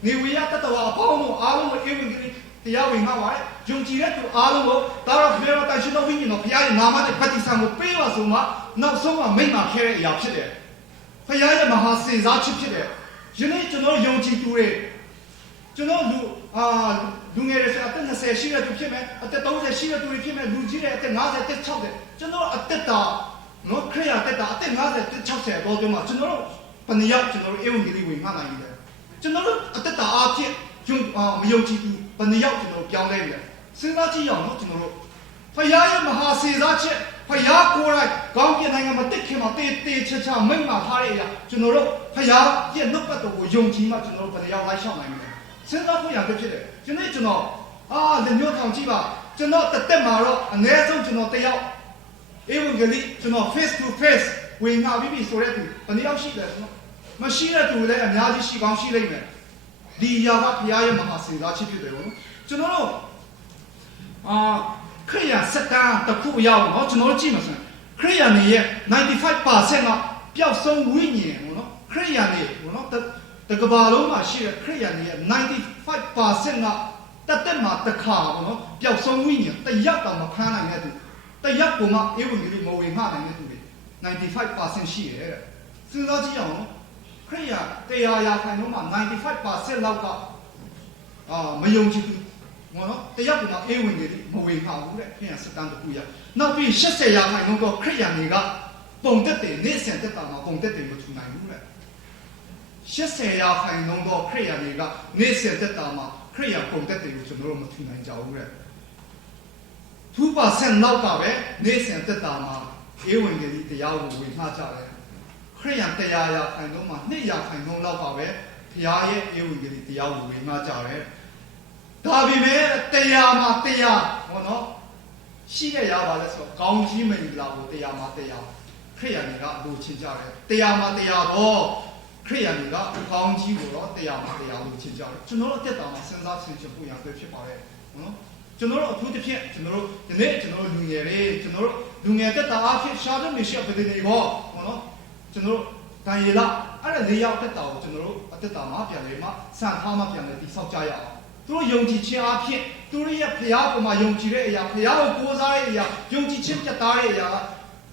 နေဝေယတတဝါအပေါင်းတို့အားလုံးကိုဧဝံဂေလိတရားဝင်ငှပါတယ်ယုံကြည်တဲ့သူအားလုံးကိုဒါတော့ဖေရောတိုင်ရှင်တော်ဝိညာဉ်တော်ဘုရားရဲ့နာမနဲ့ဗတ္တိဇံကိုပေးပါဆိုမှနောက်ဆုံးမှာမိန့်မှာခဲတဲ့အရာဖြစ်တယ်ဘုရားရဲ့မဟာစေစားခြင်းဖြစ်တယ်ယနေ့ကျွန်တော်ယုံကြည်သူတွေကျွန်တော်လူငယ်တွေဆိုအသက်20ရှိတဲ့သူဖြစ်မယ်အသက်30ရှိတဲ့သူတွေဖြစ်မယ်လူကြီးတွေအသက်50အသက်60ကျွန်တော်အသက်တာနော်ခရိယာတက်တာအသက်50အသက်60တော့ဒီမှာကျွန်တော်ဘယ်နှယောက်ကျွန်တော်ဧဝံဂေလိဝင်ငှနိုင်တယ်ကျွန်တော်အသက်တာအဖြစ်မယုံကြည်သူဘယ်နှယောက်ကျွန်တော်ပြောင်းလဲပြီလဲစဉ်းစားကြည့်ရအောင်နော်ကျွန်တော်ဖခင်ရဲ့မဟာစေစားချက်ဖခင်ကိုယ်တိုင်ကောင်းကင်နိုင်ငံမှာတက်ခင်မှာတေးချာချာမိန့်မှာထားတဲ့အရာကျွန်တော်တို့ဖခင်ရဲ့နှုတ်ပတ်တော်ကိုယုံကြည်မှကျွန်တော်တို့ဘယ်နှယောက်လိုက်ရှောက်နိုင်မလဲစဉ်းစားဖို့ရဖြစ်တယ်ဒီနေ့ကျွန်တော်လက်ညှိုးထောင်ကြည့်ပါကျွန်တော်တက်မှာတော့အနည်းဆုံးကျွန်တော်တယောက်ဧဝံဂေလိကျွန်တော် face to face ဝင်ငါပြီးပြီဆိုတဲ့သူဘယ်နှယောက်ရှိလဲကျွန်တော်မရှိတဲ့သူလည်းအများကြီးရှိကောင်းရှိလိမ့်မယ်ဒီရာကဘုရားရဲ့မဟာစေစားခြင်းဖြစ်တယ်နော်ကျွန်တော်တို့ခရိယာစက်တန်တခုရောက်နော်ကျွန်တော်တို့ကြည့်မှာဆိုခရိယာနေရဲ့ 95% ကပျောက်ဆုံးဝိညာဉ်နော်ခရိယာနေနော်တကဘာလုံးမှာရှိတဲ့ခရိယာနေရဲ့ 95% ကတက်မှာတခါနော်ပျောက်ဆုံးဝိညာဉ်တရက်တောင်မခန်းနိုင်တဲ့သူတရက်ကိုမှဧဝံဂေလိမဝင်ငှနိုင်တဲ့သူတွေ 95% ရှိရဲ့စဉ်းစားကြည့်အောင်နော်ခရိယာတရားရာခိုင်နှုန်းမှာ 95% လောက်ကမယုံကြည်ဘူးနော်တရားကဧဝံဂေလိမဝင်ခါဘူးတဲ့ခရိယာစတန်တခုရနောက်ပြီး80%ရာခိုင်နှုန်းကခရိယာတွေကပုံတက်တယ်နေစင်တက်တာမှာပုံတက်တယ်မထူနိုင်ဘူးတဲ့80%ရာခိုင်နှုန်းကခရိယာတွေကနေစင်တက်တာမှာခရိယာပုံတက်တယ်ကိုကျွန်တော်တို့မထူနိုင်ကြဘူးတဲ့2% လောက်ကပဲနေစင်တက်တာမှာဧဝံဂေလိတရားကိုဝင်ခါကြတယ်ခရိယာတရားရာခိုင်နှုန်းမှာ2%ရာခိုင်နှုန်းလောက်ကပဲဘုရားရဲ့ဧဝံဂေလိတရားကိုဝင်ခါကြတယ်ဒါပေမဲ့တရားမှာတရားဟောနော်ရှိတဲ့ရပါလဲဆိုတော့ကောင်းကြီးမင်္ဂလာကိုတရားမှာတရားခရိယာတွေကလိုချင်ကြတယ်တရားမှာတရားတော့ခရိယာတွေကကောင်းကြီးကိုတော့တရားမှာတရားလိုချင်ကြတယ်ကျွန်တော်တို့တက်တာမှာစဉ်းစားဆင်ခြင်ဖို့ရပဲဖြစ်ပါတယ်နော်ကျွန်တော်တို့အထူးသဖြင့်ကျွန်တော်တို့ဒီနေ့ကျွန်တော်တို့လူငယ်တွေကျွန်တော်တို့လူငယ်တက်တာအဖြစ်ရှားတဲ့မရှိအပဒေတွေပေါ့နော်ကျွန်တော်တို့ဒါရီလာအဲ့ဒါ၄ရောက်တက်တာကိုကျွန်တော်တို့အတက်တာမှာပြန်လေမှစံထားမှပြန်လေတိဆောက်ကြရအောင်သူတို့ယုံကြည်ခြင်းအဖြစ်သူတို့ရဲ့ဖခင်ပေါ်မှာယုံကြည်တဲ့အရာဖခင်ကိုကိုးစားတဲ့အရာယုံကြည်ခြင်းပြတ်သားတဲ့အရာ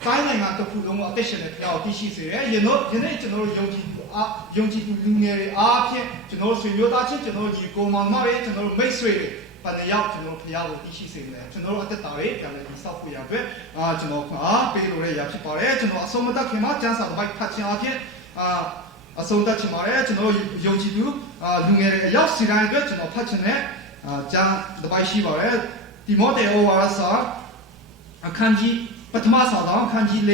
တိုင်းနိုင်ငံတစ်ခုလုံးအသက်ရှင်တဲ့ဖခင်ကိုသိရှိစေတယ်။ယနေ့ကျွန်တော်တို့ယုံကြည်သူလူငယ်တွေအားဖြင့်ကျွန်တော်တို့ဆွေမျိုးသားချင်းကျွန်တော်တို့ဒီကိုမောင်မတွေကျွန်တော်တို့မိတ်ဆွေတွေဘာနဲ့ရောက်ကျွန်တော်ဖခင်ကိုသိရှိစေတယ်။ကျွန်တော်တို့အသက်တာတွေပြန်လည်ဆောက်ဖို့ရအတွက်ကျွန်တော်ပေးလို့ရရဖြစ်ပါတယ်။ကျွန်တော်အဆုံးမသတ်ခင်မှာကျမ်းစာတစ်ပိုက်ဖတ်ခြင်းအပြင်အဆုံးသတ်ချင်ပါတယ်ကျွန်တော်ယုံကြည်သူလူငယ်တွေအရောက်စီတိုင်းအတွက်ကျွန်တော်ဖတ်ချင်တဲ့ကျမ်းတစ်ပိုက်ရှိပါတယ်တိမောသေဩဝါဒစာအခန်းကြီးပထမဆောင်တော့အခန်းကြီး၄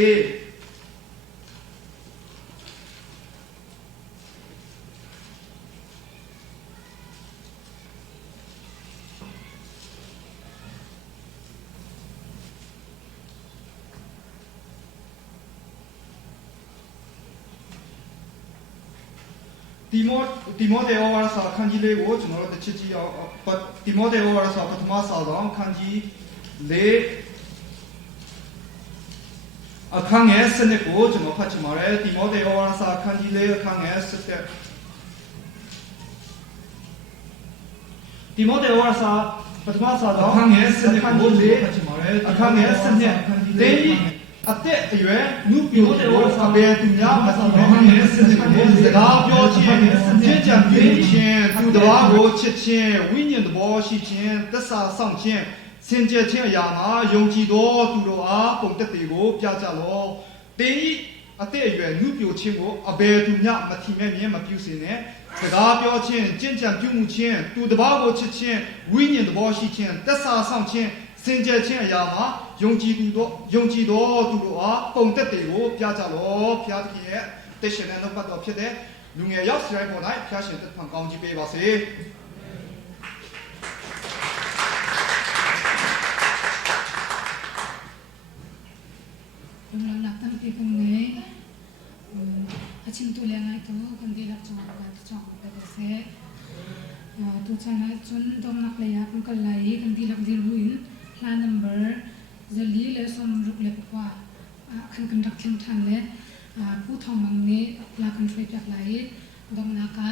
တိမောသေဩဝါဒစာအခန်းကြီး၄ကိုကျွန်တော်တို့တစ်ချက်ကြည့်အောင်တိမောသေဩဝါဒစာပထမဆောင်တော့အခန်းကြီး၄အခန်းငယ်7ကိုကျွန်တော်ဖတ်ချင်ပါတယ်တိမောသေဩဝါဒစာအခန်းကြီး၄အခန်းငယ်7တိမောသေဩဝါဒစာပထမဆောင်တော့အခန်းငယ်7ကိုဖတ်ချင်ပါတယ်အခန်းငယ်7တင်းအသက်အရွယ်နုပြောတဲ့ဝါစာပေသူများမဆောင်ဘဲနဲ့စကားပြောခြင်းကြင်ကြံပြင်းခြင်းသူတော်ကိုချစ်ခြင်းဝိညာဉ်သဘောရှိခြင်းသစ္စာဆောင်ခြင်းစင်ကြယ်ခြင်းအရာမှာယုံကြည်သောသူတို့အားပုံသက်တွေကိုပြကြလော့တင်းဤအသက်အရွယ်နုပြောခြင်းကိုအဘယ်သူမျှမထီမဲ့မြဲမပြုစေနဲ့စကားပြောခြင်းကြင်ကြံပြုမှုခြင်းသူတော်ကိုချစ်ခြင်းဝိညာဉ်သဘောရှိခြင်းသစ္စာဆောင်ခြင်းစ စင်ကြယ်ခြင်းအရာမှာယုံကြည်တော်သူတို့အားပုံသက်တွေကိုပြကြလောဖျားသခင်ရဲ့တရှင်နဲ့နှုတ်ပတ်တော်ဖြစ်တဲ့လူငယ်ရောက်စရိုက်ပေါ်၌ဖျားရှင်သက်ဖန်ကောင်းကြီးပေးပါစေLulatan pikungne achin tulena itu kandilak chong kadase tu chana chun domnak leya kalai kandilak diruin la number zali le som ruk le kwa khan kandak thim than le pu thong mangne la kan threi pyak lai domnaka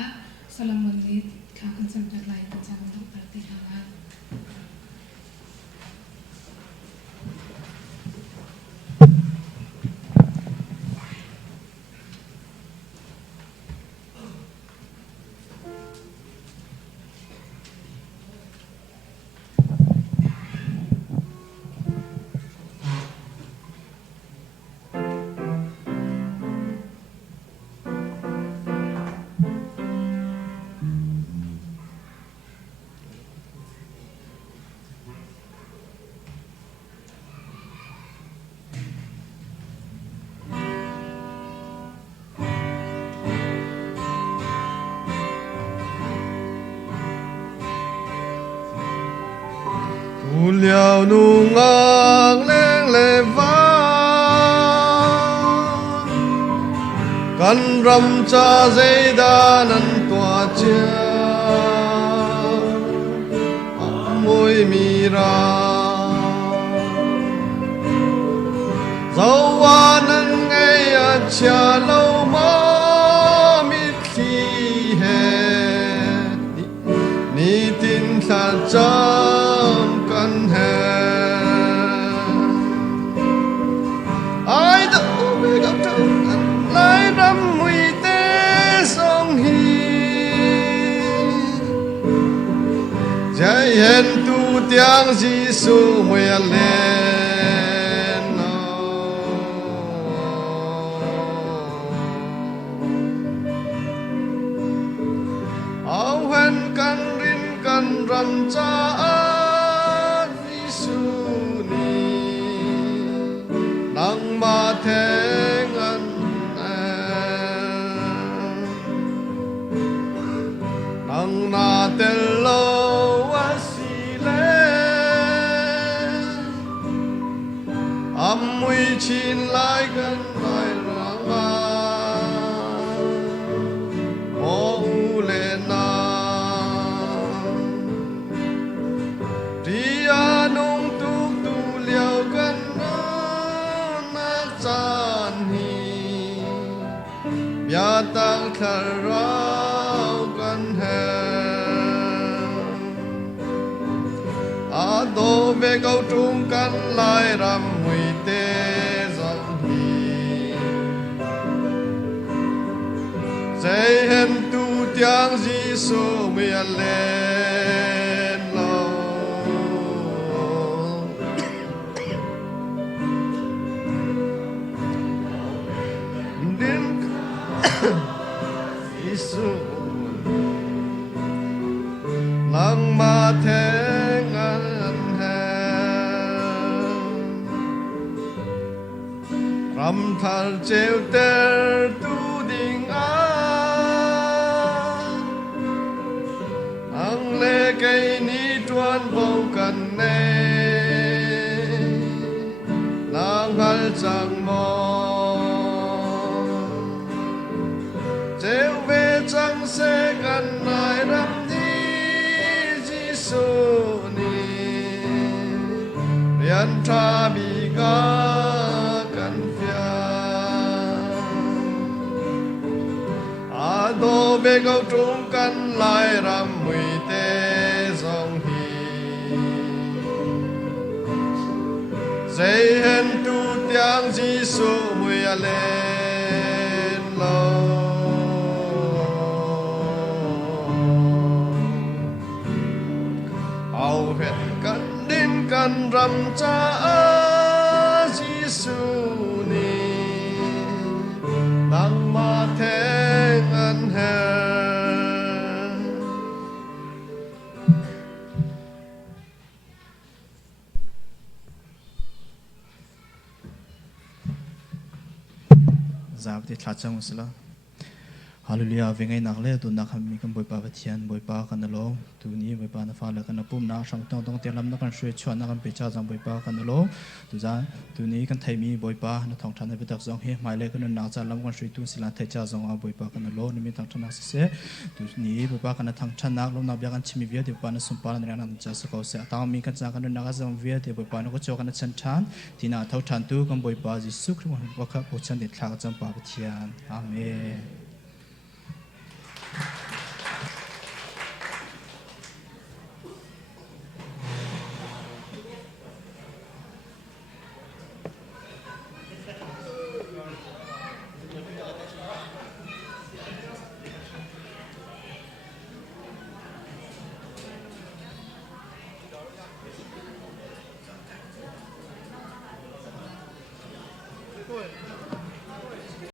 salamon ni kha kan sam pyak lai ta chang dok parti hala liao nu ngang lên lệ va căn râm cha dây đa năn tòa chia môi mi ra dấu hoa nâng ngay cha lâu mơ mít khi hè ni tin khả cha ai đã biết gặp trong lại đắm mùi tê sông hi chạy hẹn tu tiếng Giêsu mùi lên áo hẹn căn rin căn rằm cha nang ma theng an nang na tel lo asile amui chin lai gan lai ranga o le na dia nong tu tu liao gan ya tang kharau kan hai a do ve gau trung kan lai ram mui te zong hi say hen tu tiang Giêsu mi lên lo Giêsu nang ma theng an ram thal treo ter tu ding ang le cây ni tuan bầu cần nê nang hal chang mo treo về chẳng sẽ gần lại đắm đi Giêsu ni rian tra bi ga kan fia a do về gấu trung kan lại ram mui te zong hi dây hen tu tiếng Giêsu mui lên lo kan ram cha Giêsu ni nang ma theng an he giá thì thắt chăng một là Hallelujah về ngày nãy lẽ tu nãy mình cầm bồi pa vật thian bồi pa cái nào tu ní bồi pa nó pha là cái nào bùm nãy sang tông tông tiền làm nó cần suy chọn nó cần bị cha rằng bồi pa cái nào tu ra tu ní cần thấy mi bồi pa nó thong thang nó bị đặc giống he mai lẽ cái nào nãy cha làm cần suy tu xin là thấy cha rằng bồi pa cái nào nó mình thong thang nó sẽ tu ní bồi pa cái nào thong thang nãy lúc nào bây giờ chimi việt thì pa nó sum pa nó đang cha sẽ có sẽ tao mình cần cha cái nào nãy rằng việt thì bồi pa nó có cho cái nào chân chan thì nào thong thang tu cần bồi pa Jesus Christ mà bác bố chân để thang chân pa vật thian Amen